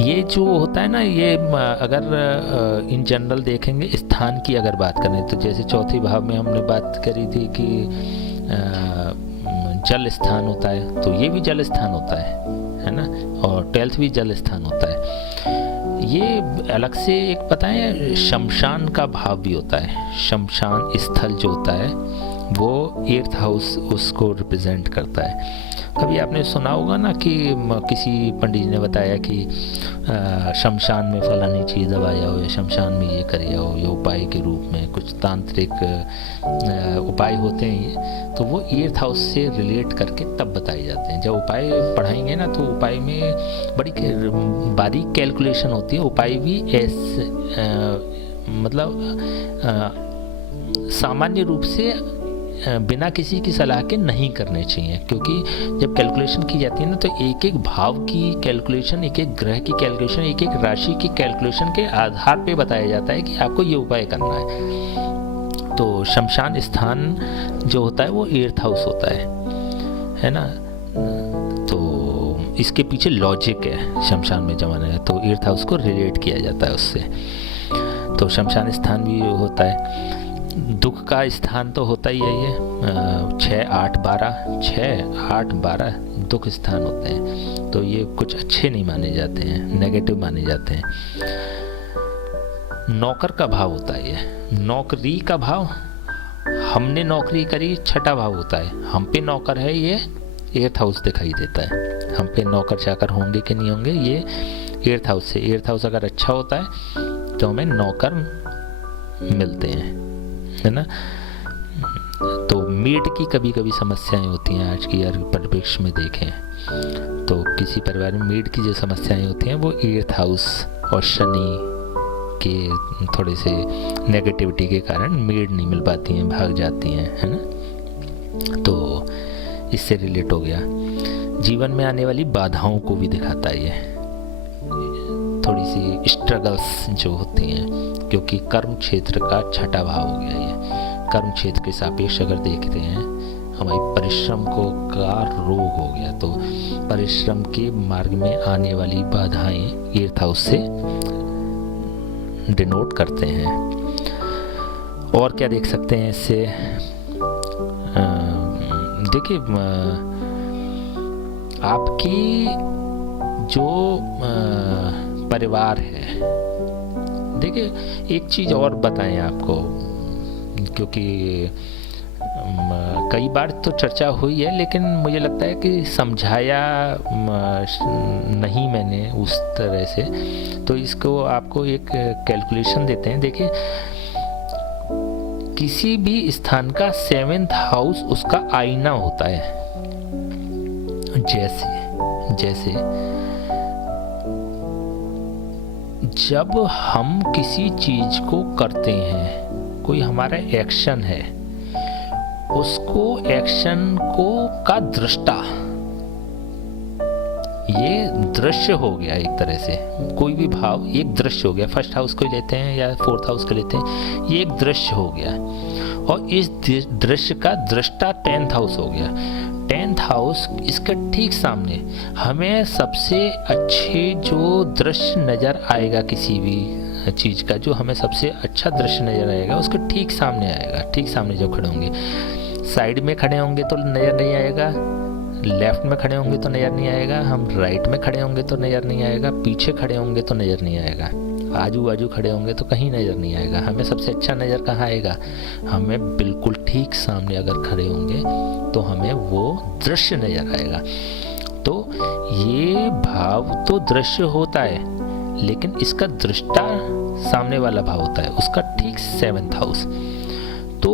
ये जो होता है ना, ये अगर इन जनरल देखेंगे, स्थान की अगर बात करें तो जैसे चौथे भाव में हमने बात करी थी कि जल स्थान होता है, तो ये भी जल स्थान होता है ना, और 12th भी जल स्थान होता है। ये अलग से एक पता है, शमशान का भाव भी होता है। शमशान स्थल जो होता है वो 8th हाउस उसको रिप्रेजेंट करता है। कभी आपने सुना होगा ना कि किसी पंडित जी ने बताया कि शमशान में फलानी चीज़ दबाया हो, या शमशान में ये करिए हो, ये उपाय के रूप में कुछ तांत्रिक उपाय होते हैं ये, तो वो 8th हाउस से रिलेट करके तब बताए जाते हैं। जब उपाय पढ़ाएंगे ना, तो उपाय में बड़ी बारीक कैलकुलेशन होती है। उपाय भी मतलब सामान्य रूप से बिना किसी की सलाह के नहीं करने चाहिए, क्योंकि जब कैलकुलेशन की जाती है ना, तो एक एक भाव की कैलकुलेशन, एक एक ग्रह की कैलकुलेशन, एक एक राशि की कैलकुलेशन के आधार पे बताया जाता है कि आपको ये उपाय करना है। तो शमशान स्थान जो होता है वो 8th हाउस होता है ना। तो इसके पीछे लॉजिक है, शमशान में जमाना है तो 8th हाउस को रिलेट किया जाता है उससे। तो शमशान स्थान भी होता है। दुख का स्थान तो होता ही है ये 6, 8, 12 दुख स्थान होते हैं। तो ये कुछ अच्छे नहीं माने जाते हैं, नेगेटिव माने जाते हैं। नौकर का भाव होता है ये, नौकरी का भाव, हमने नौकरी करी, 6ठा भाव होता है। हम पे नौकर है, ये 8th हाउस दिखाई देता है। हम पे नौकर चाकर होंगे कि नहीं होंगे, ये 8th हाउस से। 8th हाउस अगर अच्छा होता है तो हमें नौकर मिलते हैं, है ना। तो मेड की कभी कभी समस्याएं होती हैं। आज की परिप्रेक्ष्य में देखें तो किसी परिवार में मेड की जो समस्याएं होती हैं वो 8th हाउस और शनि के थोड़े से नेगेटिविटी के कारण मेड नहीं मिल पाती हैं, भाग जाती हैं, है ना। तो इससे रिलेट हो गया। जीवन में आने वाली बाधाओं को भी दिखाता है ये, थोड़ी सी स्ट्रगल्स जो होती हैं, क्योंकि कर्म क्षेत्र का छठा भाव हो गया ये। कर्म क्षेत्र के सापेक्ष अगर देखते हैं हमारी परिश्रम को का रोग हो गया, तो परिश्रम के मार्ग में आने वाली बाधाएं एर्थ हाउस से डिनोट करते हैं। और क्या देख सकते हैं इससे, देखिए आपकी जो परिवार है, देखिए एक चीज़ और बताएं आपको, क्योंकि कई बार तो चर्चा हुई है लेकिन मुझे लगता है कि समझाया नहीं मैंने उस तरह से, तो इसको आपको एक कैलकुलेशन देते हैं। देखिए किसी भी स्थान का 7th हाउस उसका आईना होता है। जैसे जब हम किसी चीज को करते हैं, कोई हमारा एक्शन है, उसको एक्शन को का दृष्टा, ये दृश्य हो गया एक तरह से। कोई भी भाव एक दृश्य हो गया, फर्स्ट हाउस को लेते हैं या 4th हाउस को लेते हैं, ये एक दृश्य हो गया। और इस दृश्य का दृष्टा 10th हाउस हो गया। 10th हाउस इसके ठीक सामने हमें सबसे अच्छे जो दृश्य नज़र आएगा, किसी भी चीज़ का जो हमें सबसे अच्छा दृश्य नज़र आएगा उसके ठीक सामने आएगा। ठीक सामने जब खड़े होंगे, साइड में खड़े होंगे तो नज़र नहीं आएगा, लेफ्ट में खड़े होंगे तो नज़र नहीं आएगा, हम राइट में खड़े होंगे तो नज़र नहीं आएगा, पीछे खड़े होंगे तो नज़र नहीं आएगा, आजू बाजू खड़े होंगे तो कहीं नज़र नहीं आएगा। हमें सबसे अच्छा नज़र कहाँ आएगा, हमें बिल्कुल ठीक सामने अगर खड़े होंगे तो हमें वो दृश्य नज़र आएगा। तो ये भाव तो दृश्य होता है, लेकिन इसका दृष्टा सामने वाला भाव होता है, उसका ठीक 7th हाउस। तो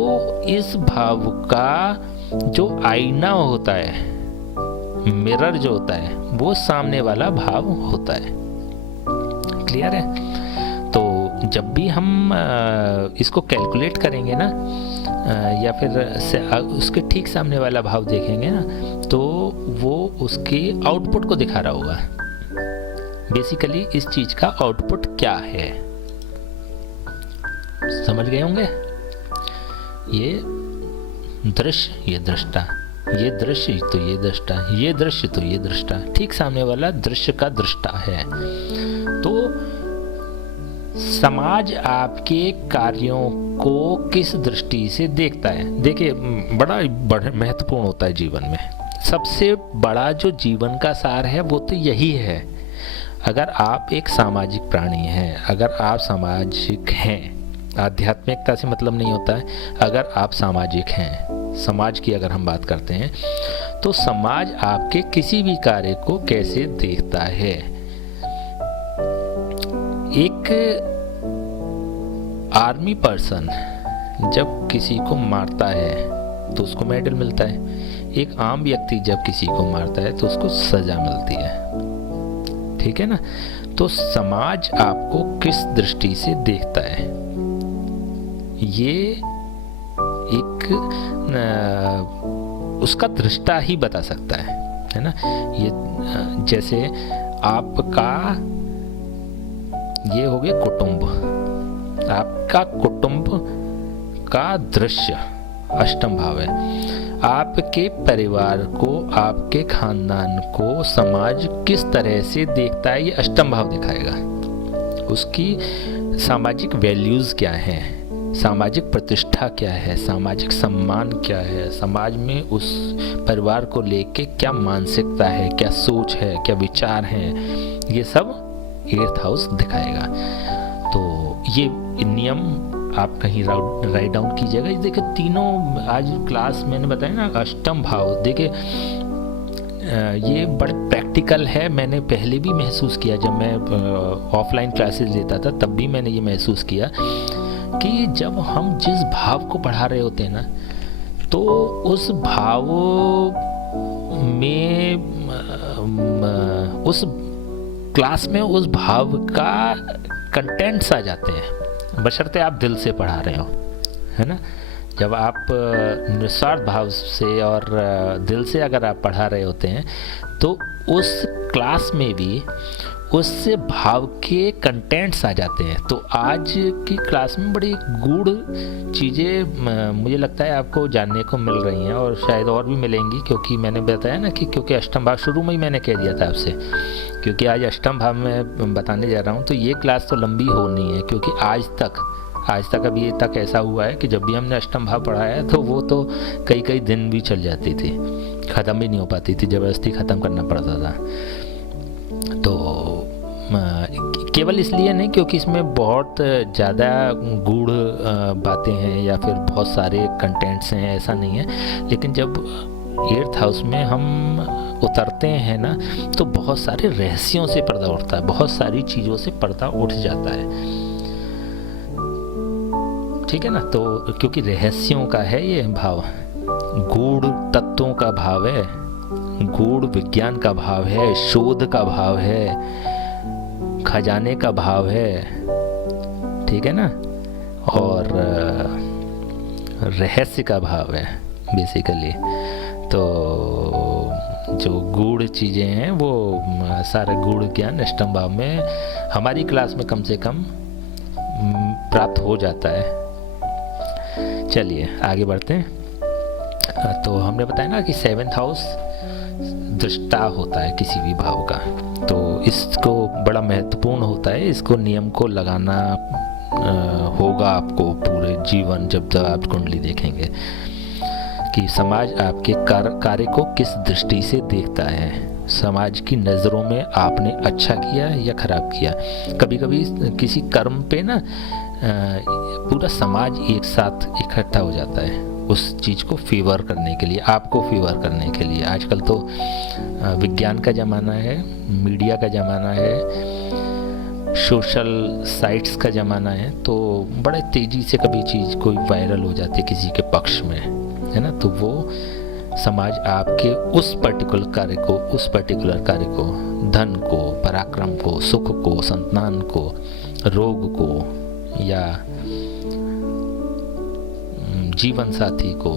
इस भाव का जो आईना होता है, मिरर जो होता है, वो सामने वाला भाव होता है। क्लियर है? तो जब भी हम इसको कैलकुलेट करेंगे ना, या फिर उसके ठीक सामने वाला भाव देखेंगे ना, तो वो उसके आउटपुट को दिखा रहा होगा। बेसिकली इस चीज का आउटपुट क्या है, समझ गए होंगे? ये दृश्य, ये दृष्टा, ये दृश्य तो ये दृष्टा, ये दृश्य तो ये दृष्टा, ठीक सामने वाला दृश्य का दृष्टा है। तो समाज आपके कार्यों को किस दृष्टि से देखता है? देखिए बड़ा महत्वपूर्ण होता है जीवन में। सबसे बड़ा जो जीवन का सार है वो तो यही है। अगर आप एक सामाजिक प्राणी हैं, अगर आप सामाजिक हैं, आध्यात्मिकता से मतलब नहीं होता है, अगर आप सामाजिक हैं, समाज की अगर हम बात करते हैं, तो समाज आपके किसी भी कार्य को कैसे देखता है। एक आर्मी पर्सन जब किसी को मारता है तो उसको मेडल मिलता है, एक आम व्यक्ति जब किसी को मारता है तो उसको सजा मिलती है। ठीक है ना? तो समाज आपको किस दृष्टि से देखता है, ये एक उसका दृष्टा ही बता सकता है ना। ये जैसे आपका ये हो गया कुटुंब, आपका कुटुंब का दृश्य अष्टम भाव है। आपके परिवार को, आपके खानदान को समाज किस तरह से देखता है, ये अष्टम भाव दिखाएगा। उसकी सामाजिक वैल्यूज क्या हैं, सामाजिक प्रतिष्ठा क्या है, सामाजिक सम्मान क्या है, समाज में उस परिवार को लेके क्या मानसिकता है, क्या सोच है, क्या विचार हैं, ये सब 8th हाउस दिखाएगा। तो ये नियम आप कहीं राइट डाउन कीजिएगा। देखिए तीनों आज क्लास मैंने बताया ना, अष्टम भाव, देखिए ये बड़े प्रैक्टिकल है। मैंने पहले भी महसूस किया, जब मैं ऑफलाइन क्लासेस लेता था तब भी मैंने ये महसूस किया कि जब हम जिस भाव को पढ़ा रहे होते हैं ना, तो उस भाव में उस क्लास में उस भाव का कंटेंट्स आ जाते हैं, बशर्ते आप दिल से पढ़ा रहे हो, है ना। जब आप निस्वार्थ भाव से और दिल से अगर आप पढ़ा रहे होते हैं तो उस क्लास में भी उस भाव के कंटेंट्स आ जाते हैं। तो आज की क्लास में बड़ी गूढ़ चीज़ें मुझे लगता है आपको जानने को मिल रही हैं, और शायद और भी मिलेंगी, क्योंकि मैंने बताया ना कि क्योंकि अष्टम भाव शुरू में ही मैंने कह दिया था आपसे, क्योंकि आज अष्टम भाव में बताने जा रहा हूँ। तो ये क्लास तो लंबी होनी है, क्योंकि आज तक अभी तक ऐसा हुआ है कि जब भी हमने अष्टम भाव पढ़ाया है तो वो तो कई दिन भी चल जाती थी, ख़त्म भी नहीं हो पाती थी, ज़बरदस्ती ख़त्म करना पड़ता था। तो केवल इसलिए नहीं क्योंकि इसमें बहुत ज़्यादा गूढ़ बातें हैं या फिर बहुत सारे कंटेंट्स हैं, ऐसा नहीं है। लेकिन जब 8th हाउस में हम उतरते हैं ना, तो बहुत सारे रहस्यों से पर्दा उठता है, बहुत सारी चीज़ों से पर्दा उठ जाता है, ठीक है ना। तो क्योंकि रहस्यों का है ये भाव, गूढ़ तत्वों का भाव है, गूढ़ विज्ञान का भाव है, शोध का भाव है, खजाने का भाव है, ठीक है ना, और रहस्य का भाव है बेसिकली। तो जो गूढ़ चीज़ें हैं वो सारा गूढ़ ज्ञान अष्टम भाव में हमारी क्लास में कम से कम प्राप्त हो जाता है। चलिए आगे बढ़ते हैं। तो हमने बताया ना कि 7th हाउस दृष्टा होता है किसी भी भाव का, तो इसको बड़ा महत्वपूर्ण होता है, इसको नियम को लगाना होगा आपको पूरे जीवन जब तक आप कुंडली देखेंगे कि समाज आपके कार्य को किस दृष्टि से देखता है, समाज की नज़रों में आपने अच्छा किया या खराब किया। कभी कभी किसी कर्म पे ना पूरा समाज एक साथ इकट्ठा हो जाता है उस चीज़ को फेवर करने के लिए, आपको फेवर करने के लिए। आजकल तो विज्ञान का ज़माना है, मीडिया का ज़माना है, सोशल साइट्स का ज़माना है, तो बड़े तेज़ी से कभी चीज़ कोई वायरल हो जाती है किसी के पक्ष में, है ना। तो वो समाज आपके उस पर्टिकुलर कार्य को, धन को, पराक्रम को, सुख को, संतान को, रोग को या जीवन साथी को,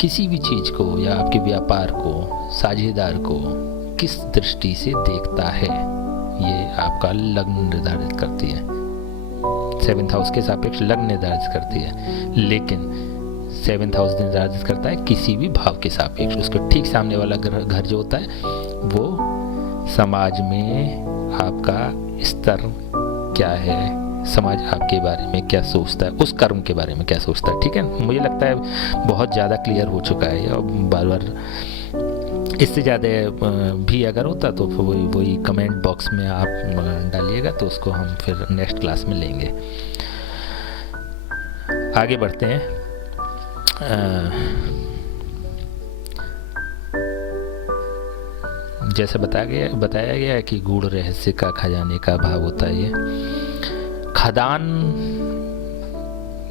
किसी भी चीज़ को या आपके व्यापार को, साझेदार को किस दृष्टि से देखता है, ये आपका लग्न निर्धारित करती है। 7th हाउस के सापेक्ष लग्न निर्धारित करती है, लेकिन 7th हाउस निर्धारित करता है किसी भी भाव के सापेक्ष। उसके ठीक सामने वाला घर जो होता है वो समाज में आपका स्तर क्या है, समाज आपके बारे में क्या सोचता है, उस कर्म के बारे में क्या सोचता है, ठीक है। मुझे लगता है बहुत ज़्यादा क्लियर हो चुका है, और बार इससे ज़्यादा भी अगर होता तो वही कमेंट बॉक्स में आप डालिएगा, तो उसको हम फिर नेक्स्ट क्लास में लेंगे। आगे बढ़ते हैं। जैसे बताया गया है कि गूढ़ रहस्य का खजाने का भाव होता है ये। खदान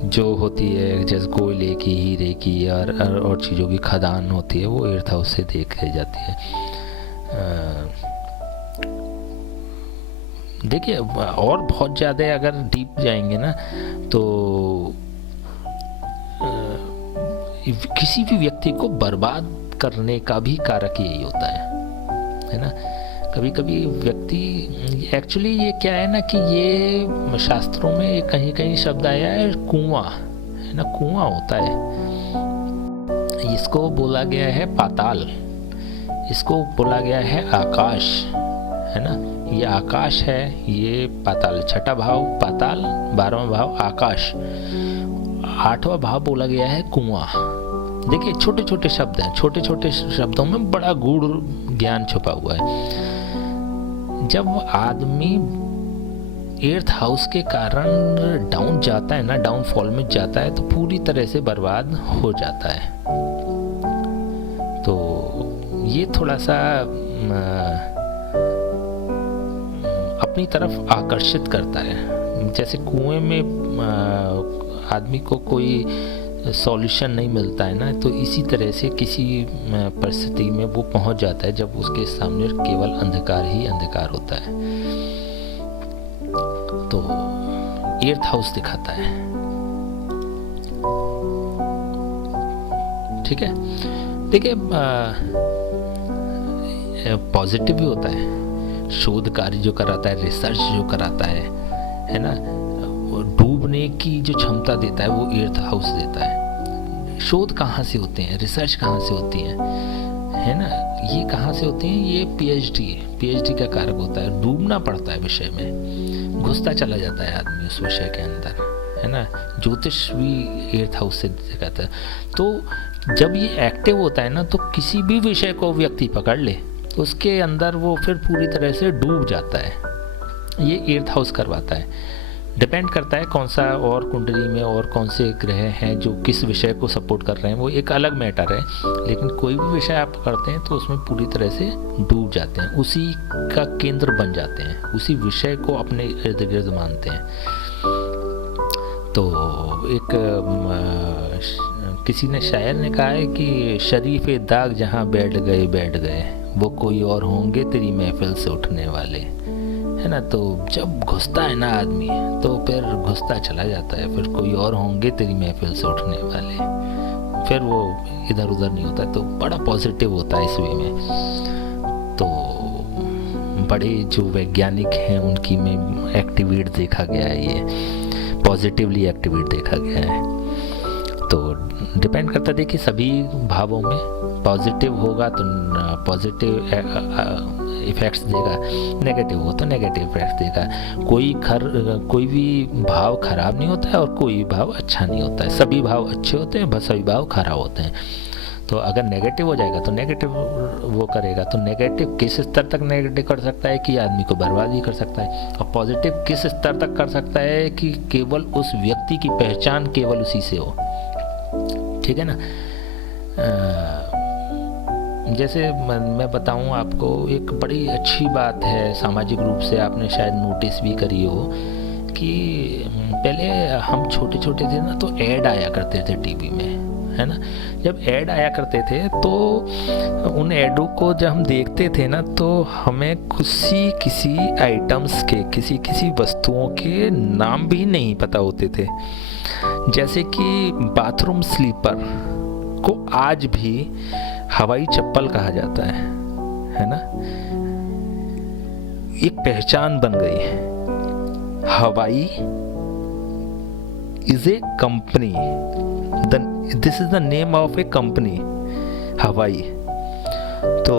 जो होती है, जैसे कोयले की, हीरे की और चीज़ों की खदान होती है, वो 8th हाउस से देखी जाती है। देखिए और बहुत ज़्यादा अगर डीप जाएंगे ना, तो किसी भी व्यक्ति को बर्बाद करने का भी कारक यही होता है ना। कभी कभी व्यक्ति एक्चुअली ये क्या है ना कि ये शास्त्रों में कहीं शब्द आया है कुआं, है ना, कुआं होता है। इसको बोला गया है पाताल, इसको बोला गया है आकाश, है ना। ये आकाश है, ये पाताल। 6ठा भाव पाताल, 12वां भाव आकाश, 8वां भाव बोला गया है कुआं। देखिए छोटे छोटे शब्द हैं, छोटे छोटे शब्दों में बड़ा गूढ़ ज्ञान छुपा हुआ है। जब आदमी 8th हाउस के कारण डाउन जाता है ना, डाउनफॉल में जाता है, तो पूरी तरह से बर्बाद हो जाता है। तो ये थोड़ा सा अपनी तरफ आकर्षित करता है। जैसे कुएं में आदमी को कोई सॉल्यूशन नहीं मिलता है ना, तो इसी तरह से किसी परिस्थिति में वो पहुंच जाता है जब उसके सामने केवल अंधकार ही अंधकार होता है। एर्थ हाउस दिखाता है। ठीक है, देखिए पॉजिटिव भी होता है, शोध कार्य जो कराता है, रिसर्च जो कराता है ना, डूबने की जो क्षमता देता है वो एर्थ हाउस देता है। शोध कहाँ से होते हैं, रिसर्च कहाँ से होती है ना, ये कहाँ से होती हैं, ये पीएचडी का कारक होता है। डूबना पड़ता है विषय में, घुसता चला जाता है आदमी उस विषय के अंदर, है ना। ज्योतिष भी एर्थ हाउस से दिखाता है। तो जब ये एक्टिव होता है ना, तो किसी भी विषय को व्यक्ति पकड़ ले तो उसके अंदर वो फिर पूरी तरह से डूब जाता है। ये एर्थ हाउस करवाता है। डिपेंड करता है कौन सा और कुंडली में और कौन से ग्रह हैं जो किस विषय को सपोर्ट कर रहे हैं, वो एक अलग मैटर है। लेकिन कोई भी विषय आप पकड़ते हैं तो उसमें पूरी तरह से डूब जाते हैं, उसी का केंद्र बन जाते हैं, उसी विषय को अपने इर्द गिर्द मानते हैं। तो एक किसी ने शायर ने कहा है कि शरीफे दाग जहाँ बैठ गए वो कोई और होंगे तेरी महफिल से उठने वाले, है ना। तो जब घुसता है ना आदमी तो फिर घुसता चला जाता है, फिर कोई और होंगे तेरी महफिल से उठने वाले, फिर वो इधर उधर नहीं होता। तो बड़ा पॉजिटिव होता है इस वे में। तो बड़े जो वैज्ञानिक हैं उनकी में एक्टिवेट देखा गया है, ये पॉजिटिवली एक्टिवेट देखा गया है। तो डिपेंड करता है, देखिए सभी भावों में पॉजिटिव होगा तो पॉजिटिव इफेक्ट्स देगा, नेगेटिव हो तो नेगेटिव इफेक्ट्स देगा। कोई भी भाव खराब नहीं होता है और कोई भाव अच्छा नहीं होता है। सभी भाव अच्छे होते हैं, बस सभी भाव खराब होते हैं। तो अगर नेगेटिव हो जाएगा तो नेगेटिव वो करेगा, तो नेगेटिव किस स्तर तक नेगेटिव कर सकता है कि आदमी को बर्बाद भी कर सकता है, और पॉजिटिव किस स्तर तक कर सकता है कि केवल उस व्यक्ति की पहचान केवल उसी से हो। ठीक है ना। जैसे मैं बताऊं आपको, एक बड़ी अच्छी बात है, सामाजिक रूप से आपने शायद नोटिस भी करी हो कि पहले हम छोटे छोटे थे ना तो ऐड आया करते थे टीवी में, है ना। जब ऐड आया करते थे तो उन ऐडों को जब हम देखते थे ना तो हमें किसी आइटम्स के किसी वस्तुओं के नाम भी नहीं पता होते थे। जैसे कि बाथरूम स्लीपर को आज भी हवाई चप्पल कहा जाता है ना। एक पहचान बन गई है। हवाई is a company, this is the name of A company, हवाई। तो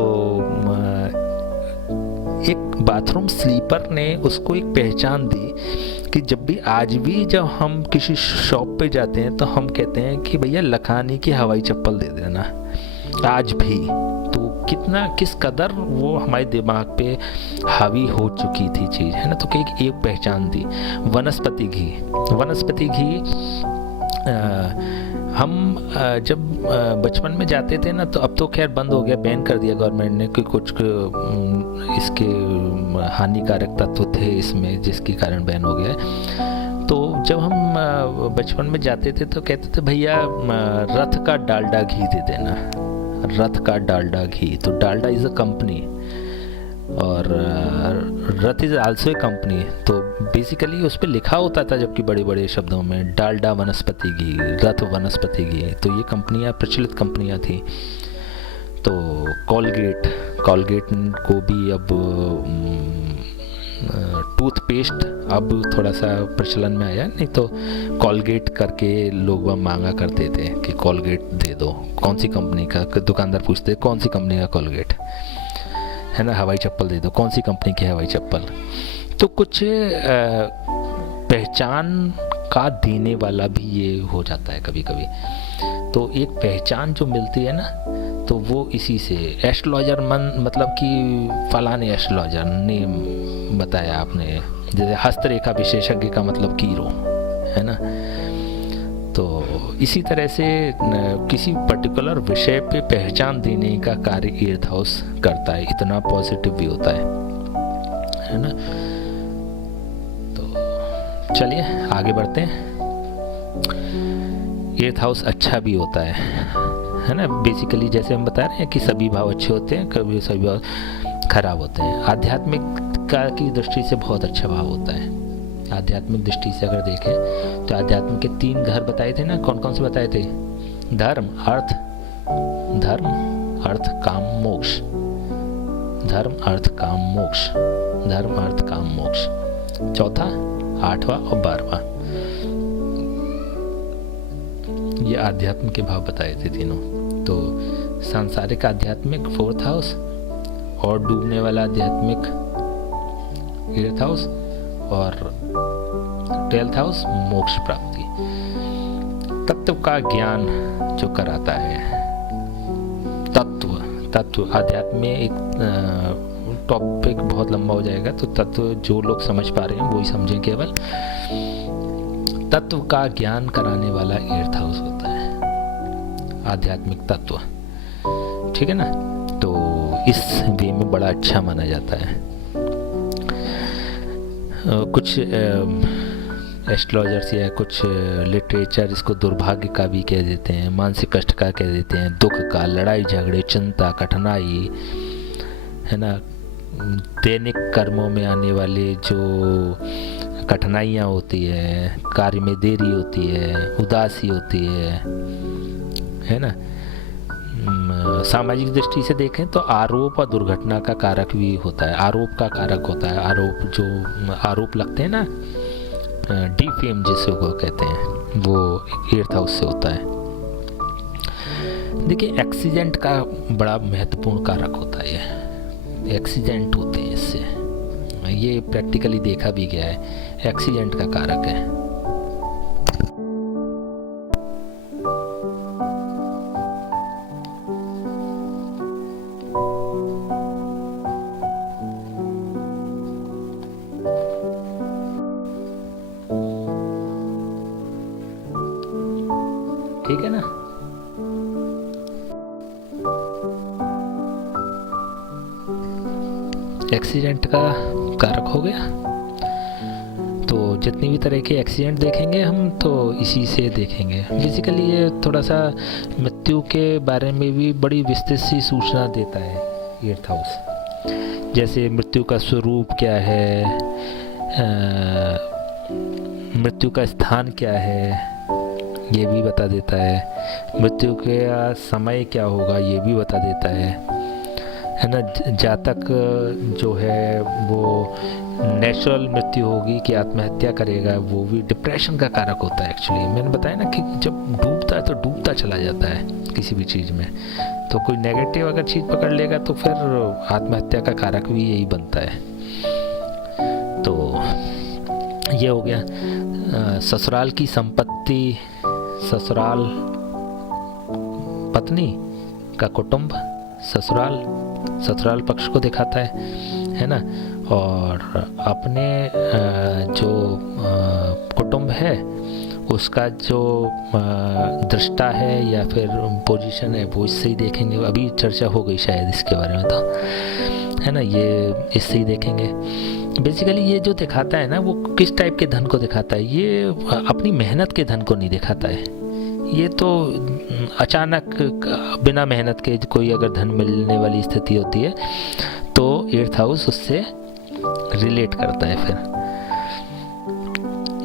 एक बाथरूम स्लीपर ने उसको एक पहचान दी कि आज भी जब हम किसी शॉप पे जाते हैं तो हम कहते हैं कि भैया लखानी की हवाई चप्पल दे देना, आज भी। तो किस कदर वो हमारे दिमाग पे हावी हो चुकी थी चीज़, है ना। तो एक पहचान दी। वनस्पति घी हम जब बचपन में जाते थे ना, तो अब तो खैर बंद हो गया, बैन कर दिया गवर्नमेंट ने कि कुछ इसके हानिकारक तत्व थे इसमें जिसके कारण बैन हो गया। तो जब हम बचपन में जाते थे तो कहते थे भैया रथ का डालडा घी दे देना, रथ का डालडा घी। तो डालडा इज़ अ कंपनी और रथ इज़ आल्सो ए कंपनी। तो बेसिकली उस पर लिखा होता था, जबकि बड़े बड़े शब्दों में, डालडा वनस्पति घी, रथ वनस्पति घी। तो ये कंपनियां प्रचलित कंपनियां थी। तो कोलगेट को भी अब टूथपेस्ट अब थोड़ा सा प्रचलन में आया, नहीं तो कोलगेट करके लोग मांगा करते थे कि कोलगेट दे दो, कौन सी कंपनी का। दुकानदार पूछते कौन सी कंपनी का कोलगेट, है ना। हवाई चप्पल दे दो, कौन सी कंपनी की हवाई चप्पल। तो कुछ पहचान का देने वाला भी ये हो जाता है कभी कभी। तो एक पहचान जो मिलती है ना, तो वो इसी से। एस्ट्रोलॉजर मतलब कि फलाने एस्ट्रोलॉजर ने बताया आपने, जैसे हस्तरेखा विशेषज्ञ का मतलब कीरो, है ना। तो इसी तरह से किसी पर्टिकुलर विषय पे पहचान देने का कार्य एर्थ हाउस करता है। इतना पॉजिटिव भी होता है ना। तो चलिए आगे बढ़ते हैं। एर्थ हाउस अच्छा भी होता है ना। बेसिकली जैसे हम बता रहे हैं कि सभी भाव अच्छे होते हैं, कभी सभी भाव खराब होते हैं। आध्यात्मिकता की दृष्टि से बहुत अच्छा भाव होता है आध्यात्मिक दृष्टि से अगर देखें तो आध्यात्म के 3 घर बताए थे ना, कौन कौन से बताए थे? धर्म अर्थ काम मोक्ष। धर्म अर्थ काम मोक्ष, धर्म अर्थ काम मोक्ष। चौथा, 8वां और 12वां, ये आध्यात्म के भाव बताए थे तीनों। तो सांसारिक आध्यात्मिक 4th हाउस और डूबने वाला आध्यात्मिक 8th हाउस और 12th हाउस मोक्ष प्राप्ति। तत्व का ज्ञान जो कराता है, तत्व आध्यात्म में एक टॉपिक बहुत लंबा हो जाएगा, तो तत्व जो लोग समझ पा रहे हैं वो ही समझें। केवल तत्व का ज्ञान कराने वाला 8th हाउस होता है, आध्यात्मिक तत्व, ठीक है ना। तो इस वे में बड़ा अच्छा माना जाता है। कुछ एस्ट्रोलॉजर्स या कुछ लिटरेचर इसको दुर्भाग्य का भी कह देते हैं, मानसिक कष्ट का कह देते हैं, दुख का, लड़ाई झगड़े, चिंता, कठिनाई, है ना। दैनिक कर्मों में आने वाले जो कठिनाइयाँ होती है, कार्य में देरी होती है, उदासी होती है ना। सामाजिक दृष्टि से देखें तो आरोप और दुर्घटना का कारक भी होता है, आरोप का कारक होता है। आरोप जो आरोप लगते हैं ना, डिफेम जिसको कहते हैं, वो 8th हाउस से होता है। देखिए एक्सीडेंट का बड़ा महत्वपूर्ण कारक होता है, ये एक्सीडेंट होते हैं इससे, ये प्रैक्टिकली देखा भी गया है, एक्सीडेंट का कारक है। ठीक है ना। एक्सीडेंट का कारक हो गया। तो जितनी भी तरह के एक्सीडेंट देखेंगे हम तो इसी से देखेंगे। बेसिकली ये थोड़ा सा मृत्यु के बारे में भी बड़ी विस्तृत सी सूचना देता है 8th हाउस। जैसे मृत्यु का स्वरूप क्या है, मृत्यु का स्थान क्या है, ये भी बता देता है। मृत्यु का समय क्या होगा, ये भी बता देता है ना। जातक जो है वो नेचुरल मृत्यु होगी कि आत्महत्या करेगा, वो भी डिप्रेशन का कारक होता है। एक्चुअली मैंने बताया ना कि जब डूबता है तो डूबता चला जाता है किसी भी चीज़ में, तो कोई नेगेटिव अगर चीज़ पकड़ लेगा तो फिर आत्महत्या का कारक भी यही बनता है। तो ये हो गया। ससुराल की संपत्ति, ससुराल, पत्नी का कुटुंब, ससुराल पक्ष को दिखाता है ना। और अपने जो कुटुंब है उसका जो दृष्टा है या फिर पोजीशन है वो इससे ही देखेंगे। अभी चर्चा हो गई शायद इसके बारे में, तो है ना, ये इससे ही देखेंगे। बेसिकली ये जो दिखाता है ना वो किस टाइप के धन को दिखाता है, ये अपनी मेहनत के धन को नहीं दिखाता है। ये तो अचानक बिना मेहनत के कोई अगर धन मिलने वाली स्थिति होती है तो 8th हाउस उससे रिलेट करता है। फिर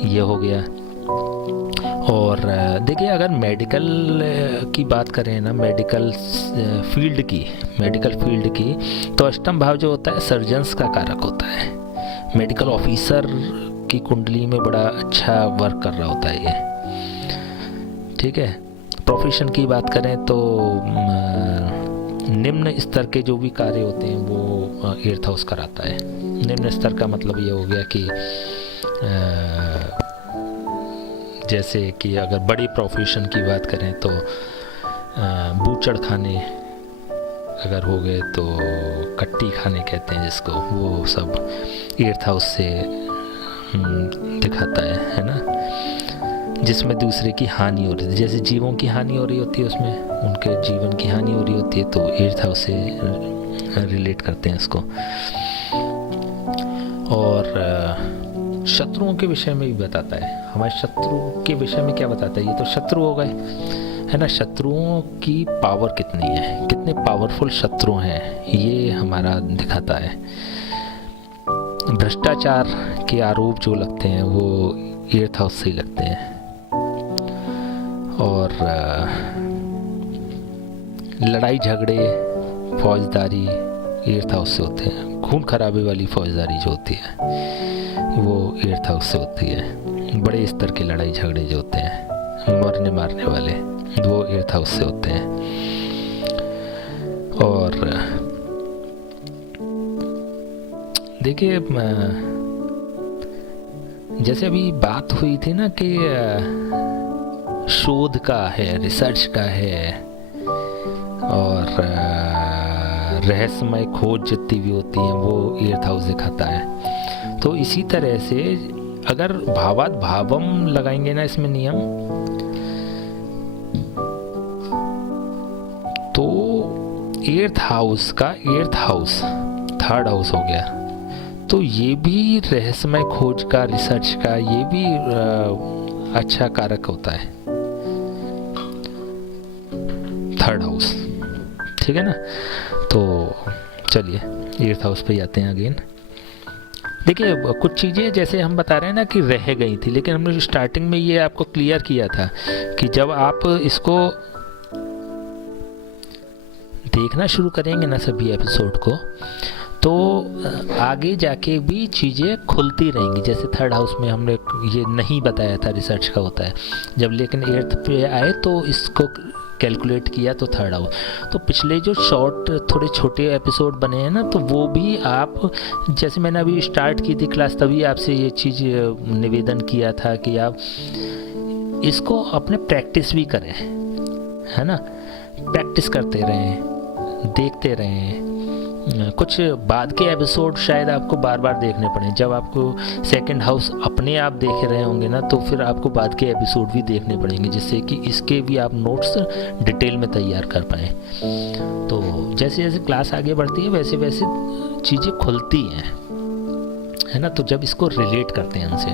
ये हो गया। और देखिए अगर मेडिकल की बात करें ना, मेडिकल फील्ड की तो अष्टम भाव जो होता है सर्जन्स का कारक होता है। मेडिकल ऑफिसर की कुंडली में बड़ा अच्छा वर्क कर रहा होता है ये, ठीक है। प्रोफेशन की बात करें तो निम्न स्तर के जो भी कार्य होते हैं वो 8th हाउस कराता है। निम्न स्तर का मतलब ये हो गया कि जैसे कि अगर बड़ी प्रोफेशन की बात करें तो बूचड़ खाने अगर हो गए तो कट्टी खाने कहते हैं जिसको, वो सब 8th हाउस से दिखाता है ना। जिसमें दूसरे की हानि हो रही है, जैसे जीवों की हानि हो रही होती है उसमें उनके जीवन की हानि हो रही होती है, तो 8th हाउस से रिलेट करते हैं इसको। और शत्रुओं के विषय में भी बताता है। हमारे शत्रु के विषय में क्या बताता है, ये तो शत्रु हो गए, है ना। शत्रुओं की पावर कितनी है, कितने पावरफुल शत्रु हैं, ये हमारा दिखाता है। भ्रष्टाचार के आरोप जो लगते हैं वो 8th हाउस से ही लगते हैं। और लड़ाई झगड़े, फौजदारी 8th हाउस से होते हैं। खून खराबे वाली फौजदारी जो होती है वो 8th हाउस से होती है। बड़े स्तर के लड़ाई झगड़े जो होते हैं, मरने मारने वाले, वो 8th हाउस से होते हैं। और देखिए, जैसे अभी बात हुई थी ना कि शोध का है, रिसर्च का है, और रहस्यमय खोज जितनी भी होती हैं वो 8th हाउस दिखाता है। तो इसी तरह से अगर भावात भावम लगाएंगे ना इसमें नियम, तो 8th हाउस का 8th हाउस 3rd हाउस हो गया, तो ये भी रहस्यमय खोज का, रिसर्च का, ये भी अच्छा कारक होता है 3rd हाउस। ठीक है ना। तो चलिए 8th हाउस पे जाते हैं अगेन। देखिए, कुछ चीज़ें जैसे हम बता रहे हैं ना कि रह गई थी, लेकिन हमने स्टार्टिंग में ये आपको क्लियर किया था कि जब आप इसको देखना शुरू करेंगे ना सभी एपिसोड को, तो आगे जाके भी चीज़ें खुलती रहेंगी। जैसे 3rd हाउस में हमने ये नहीं बताया था रिसर्च का होता है, जब लेकिन 8th पे आए तो इसको कैलकुलेट किया तो 3rd हाउस। तो पिछले जो शॉर्ट थोड़े छोटे एपिसोड बने हैं ना, तो वो भी आप, जैसे मैंने अभी स्टार्ट की थी क्लास, तभी आपसे ये चीज़ निवेदन किया था कि आप इसको अपने प्रैक्टिस भी करें, है ना। प्रैक्टिस करते रहें, देखते रहें। कुछ बाद के एपिसोड शायद आपको बार बार देखने पड़े। जब आपको 2nd हाउस अपने आप देख रहे होंगे ना, तो फिर आपको बाद के एपिसोड भी देखने पड़ेंगे, जिससे कि इसके भी आप नोट्स डिटेल में तैयार कर पाएँ। तो जैसे जैसे क्लास आगे बढ़ती है वैसे वैसे चीज़ें खुलती हैं, है ना। तो जब इसको रिलेट करते हैं उनसे,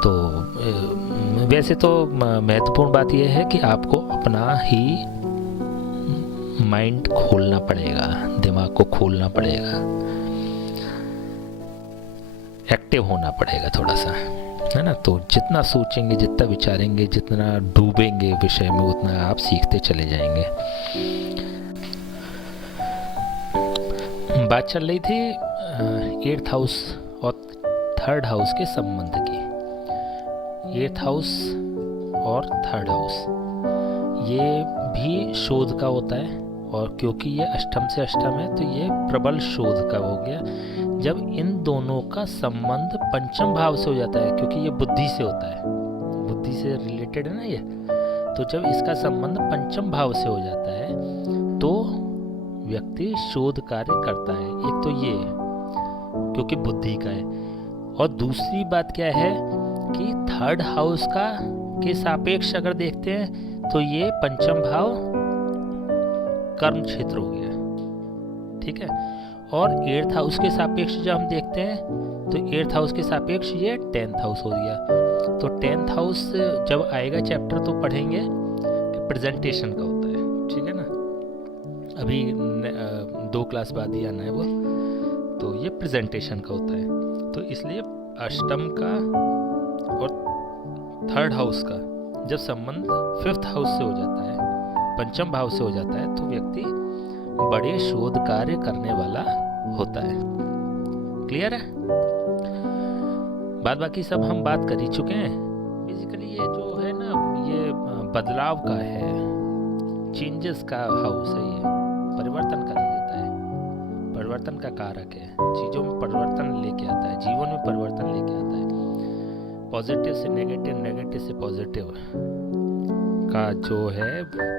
तो वैसे तो महत्वपूर्ण बात यह है कि आपको अपना ही माइंड खोलना पड़ेगा, दिमाग को खोलना पड़ेगा, एक्टिव होना पड़ेगा थोड़ा सा, है ना। तो जितना सोचेंगे, जितना विचारेंगे, जितना डूबेंगे विषय में, उतना आप सीखते चले जाएंगे। बात चल रही थी 8th हाउस और 3rd हाउस के संबंध की। 8th हाउस और 3rd हाउस ये भी शोध का होता है, और क्योंकि ये अष्टम से अष्टम है तो ये प्रबल शोध का हो गया। जब इन दोनों का संबंध पंचम भाव से हो जाता है, क्योंकि ये बुद्धि से होता है, बुद्धि से रिलेटेड है ना ये, तो जब इसका संबंध पंचम भाव से हो जाता है तो व्यक्ति शोध कार्य करता है। एक तो ये क्योंकि बुद्धि का है, और दूसरी बात क्या है कि 3rd हाउस का के सापेक्ष अगर देखते हैं तो ये पंचम भाव कर्म क्षेत्र हो गया, ठीक है। और 8th हाउस के सापेक्ष जब हम देखते हैं तो 8th हाउस के सापेक्ष ये 10th हाउस हो गया। तो 10th हाउस जब आएगा चैप्टर तो पढ़ेंगे कि प्रेजेंटेशन का होता है, ठीक है ना। अभी 2 क्लास बाद ही आना है वो, तो ये प्रेजेंटेशन का होता है। तो इसलिए अष्टम का और 3rd हाउस का जब संबंध 5th हाउस से हो जाता है, पंचम भाव से हो जाता है, तो व्यक्ति बड़े शोध कार्य करने वाला होता है। क्लियर है बात? बाकी सब हम बात कर ही चुके हैं। बेसिकली ये जो है ना, ये बदलाव का है, चेंजेस का हाउस है, ये परिवर्तन कर देता है, परिवर्तन का कारक है, चीज़ों में परिवर्तन लेके आता है, जीवन में परिवर्तन लेके आता है। पॉजिटिव से नेगेटिव, नेगेटिव से पॉजिटिव का जो है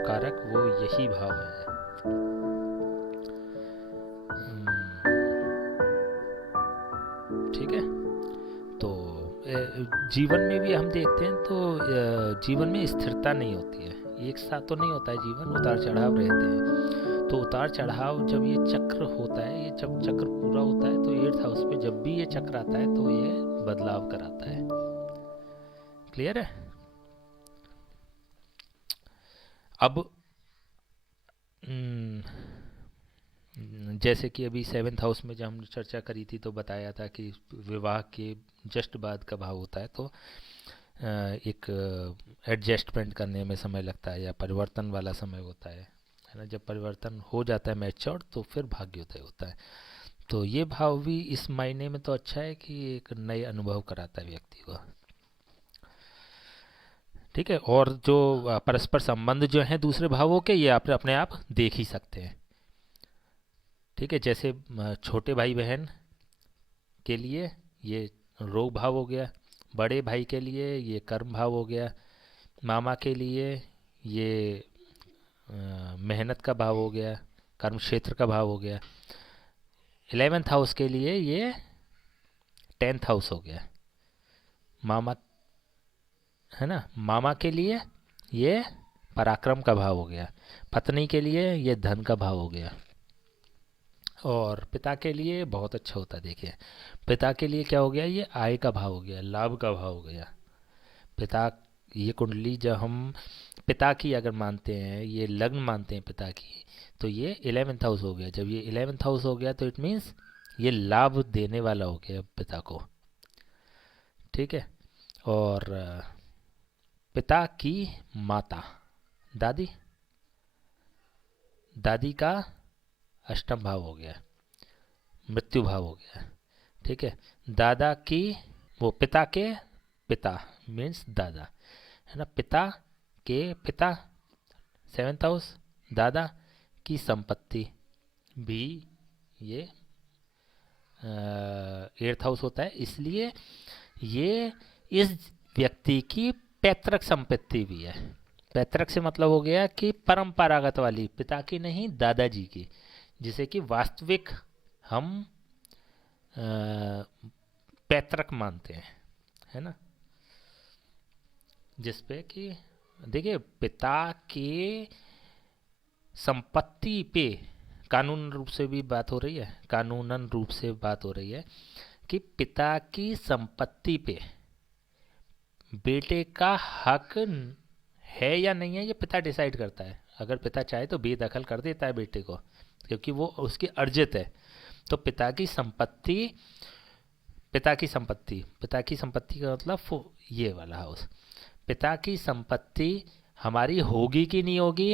कारक, वो यही भाव है। ठीक है। तो जीवन में भी हम देखते हैं तो जीवन में स्थिरता नहीं होती है, एक साथ तो नहीं होता है जीवन, उतार चढ़ाव रहते हैं। तो उतार चढ़ाव जब ये चक्र होता है, ये जब चक्र पूरा होता है, तो 8th हाउस पे जब भी ये चक्र आता है तो ये बदलाव कराता है। क्लियर है? अब जैसे कि अभी सेवेंथ हाउस में जब हमने चर्चा करी थी तो बताया था कि विवाह के जस्ट बाद का भाव होता है, तो एक एडजस्टमेंट करने में समय लगता है या परिवर्तन वाला समय होता है ना। जब परिवर्तन हो जाता है मैच्योर तो फिर भाग्योदय होता है। तो ये भाव भी इस मायने में तो अच्छा है कि एक नए अनुभव कराता है व्यक्ति को। ठीक है। और जो परस्पर संबंध जो हैं दूसरे भावों के, ये आप अपने आप देख ही सकते हैं। ठीक है। जैसे छोटे भाई बहन के लिए ये रोग भाव हो गया, बड़े भाई के लिए ये कर्म भाव हो गया, मामा के लिए ये मेहनत का भाव हो गया, कर्म क्षेत्र का भाव हो गया। 11th हाउस के लिए ये 10th हाउस हो गया, मामा, है ना। मामा के लिए ये पराक्रम का भाव हो गया, पत्नी के लिए ये धन का भाव हो गया। और पिता के लिए बहुत अच्छा होता है, देखिए पिता के लिए क्या हो गया, ये आय का भाव हो गया, लाभ का भाव हो गया। पिता, ये कुंडली जब हम पिता की अगर मानते हैं, ये लग्न मानते हैं पिता की, तो ये 11th हाउस हो गया। जब ये 11th हाउस हो गया तो इट मीन्स ये लाभ देने वाला हो गया पिता को। ठीक है। और पिता की माता, दादी, दादी का अष्टम भाव हो गया, मृत्यु भाव हो गया। ठीक है। दादा की, वो पिता के पिता मीन्स दादा, है ना। पिता के पिता 7th हाउस, दादा की संपत्ति भी ये 8th हाउस होता है। इसलिए ये इस व्यक्ति की पैतृक संपत्ति भी है। पैतृक से मतलब हो गया कि परंपरागत वाली, पिता की नहीं दादाजी की, जिसे कि वास्तविक हम पैतृक मानते हैं, है ना। जिसपे कि देखिए पिता के संपत्ति पे कानून रूप से भी बात हो रही है, कानूनन रूप से बात हो रही है कि पिता की संपत्ति पे बेटे का हक है या नहीं है, ये पिता डिसाइड करता है। अगर पिता चाहे तो बेदखल कर देता है बेटे को, क्योंकि वो उसकी अर्जित है। तो पिता की संपत्ति, पिता की संपत्ति, पिता की संपत्ति का मतलब ये वाला हाउस, पिता की संपत्ति हमारी होगी कि नहीं होगी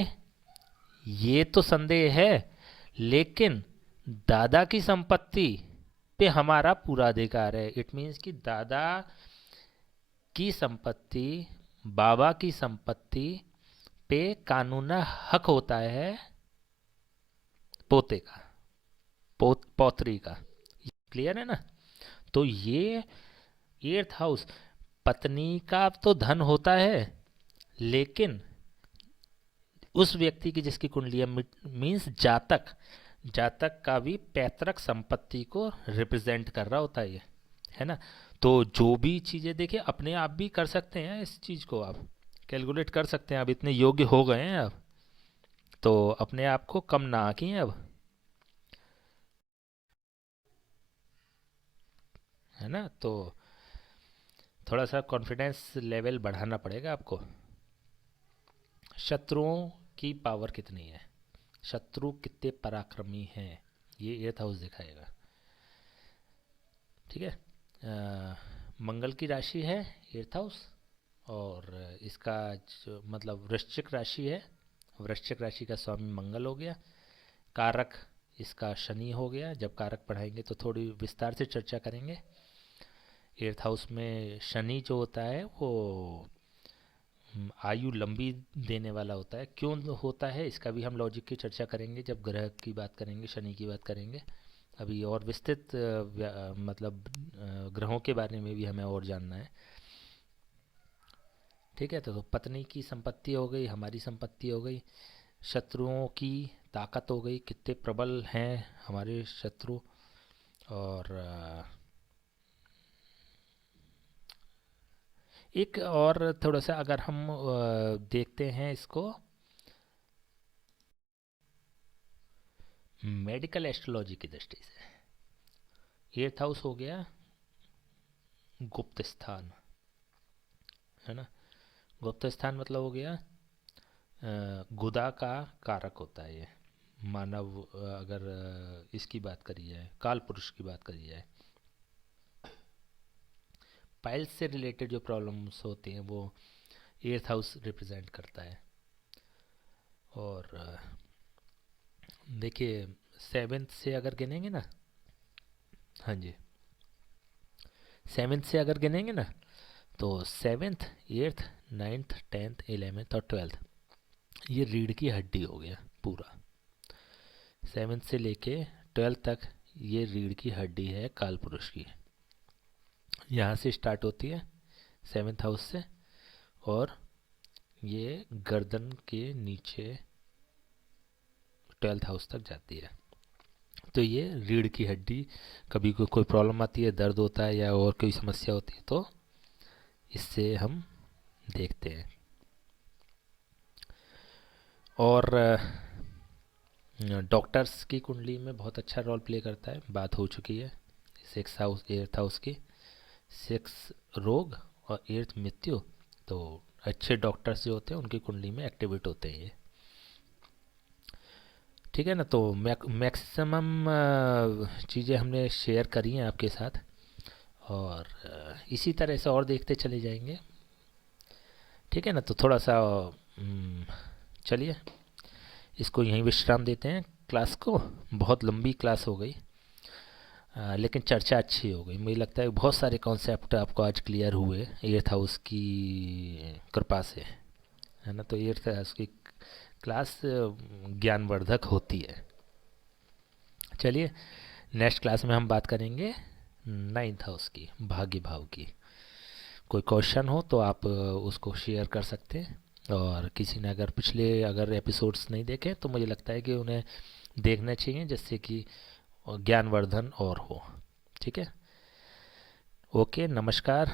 ये तो संदेह है, लेकिन दादा की संपत्ति पे हमारा पूरा अधिकार है। इट मीन्स कि दादा की संपत्ति, बाबा की संपत्ति पे कानूना हक होता है पोते का, पौत्री का। क्लियर है ना। तो ये 8th हाउस, पत्नी का तो धन होता है, लेकिन उस व्यक्ति की जिसकी कुंडली मीन्स जातक, जातक का भी पैतृक संपत्ति को रिप्रेजेंट कर रहा होता है ये, है ना। तो जो भी चीज़ें देखिए अपने आप भी कर सकते हैं, इस चीज़ को आप कैलकुलेट कर सकते हैं। अब इतने योग्य हो गए हैं अब, तो अपने आप को कम ना आंकिए अब, है ना। तो थोड़ा सा कॉन्फिडेंस लेवल बढ़ाना पड़ेगा आपको। शत्रुओं की पावर कितनी है, शत्रु कितने पराक्रमी हैं, ये 8th हाउस दिखाएगा। ठीक है। मंगल की राशि है 8th हाउस, और इसका जो मतलब वृश्चिक राशि है, वृश्चिक राशि का स्वामी मंगल हो गया। कारक इसका शनि हो गया। जब कारक पढ़ाएंगे तो थोड़ी विस्तार से चर्चा करेंगे। 8th हाउस में शनि जो होता है वो आयु लंबी देने वाला होता है। क्यों होता है इसका भी हम लॉजिक की चर्चा करेंगे जब ग्रह की बात करेंगे, शनि की बात करेंगे। अभी और विस्तृत मतलब ग्रहों के बारे में भी हमें और जानना है। ठीक है। तो पत्नी की संपत्ति हो गई, हमारी संपत्ति हो गई, शत्रुओं की ताकत हो गई, कितने प्रबल हैं हमारे शत्रु। और एक और थोड़ा सा अगर हम देखते हैं इसको मेडिकल एस्ट्रोलॉजी की दृष्टि से, 8th हाउस हो गया गुप्त स्थान, है ना। गुप्त स्थान मतलब हो गया गुदा का कारक होता है ये, मानव अगर इसकी बात करी जाए, काल पुरुष की बात करी जाए, पाइल्स से रिलेटेड जो प्रॉब्लम्स होती हैं वो एर्थ हाउस रिप्रेजेंट करता है। और देखिए, सेवेंथ से अगर गिनेंगे ना, हाँ जी, सेवेंथ से अगर गिनेंगे ना, तो seventh, eighth, ninth, tenth, 11th और 12th, ये रीढ़ की हड्डी हो गया पूरा। सेवेंथ से लेके 12th तक ये रीढ़ की हड्डी है काल पुरुष की। यहाँ से स्टार्ट होती है सेवेंथ हाउस से, और ये गर्दन के नीचे 12th हाउस तक जाती है। तो ये रीढ़ की हड्डी, कभी कोई प्रॉब्लम आती है, दर्द होता है या और कोई समस्या होती है, तो इससे हम देखते हैं। और डॉक्टर्स की कुंडली में बहुत अच्छा रोल प्ले करता है, बात हो चुकी है सिक्स हाउस, एर्थ हाउस की। सिक्स रोग और एर्थ मृत्यु, तो अच्छे डॉक्टर्स जो होते हैं उनकी कुंडली में एक्टिवेट होते हैं ये। ठीक है ना, तो मैक्सिमम चीज़ें हमने शेयर करी हैं आपके साथ, और इसी तरह से और देखते चले जाएंगे। ठीक है ना, तो थोड़ा सा चलिए इसको यहीं विश्राम देते हैं क्लास को। बहुत लंबी क्लास हो गई, लेकिन चर्चा अच्छी हो गई। मुझे लगता है बहुत सारे कॉन्सेप्ट आपको आज क्लियर हुए एर्थ हाउस की कृपा से, है ना। तो एर्थ हाउस की क्लास ज्ञानवर्धक होती है। चलिए, नेक्स्ट क्लास में हम बात करेंगे नाइन्थ हाउस की, भाग्य भाव की। कोई क्वेश्चन हो तो आप उसको शेयर कर सकते हैं, और किसी ने अगर पिछले एपिसोड्स नहीं देखे तो मुझे लगता है कि उन्हें देखना चाहिए, जिससे कि ज्ञानवर्धन और हो। ठीक है, ओके, नमस्कार।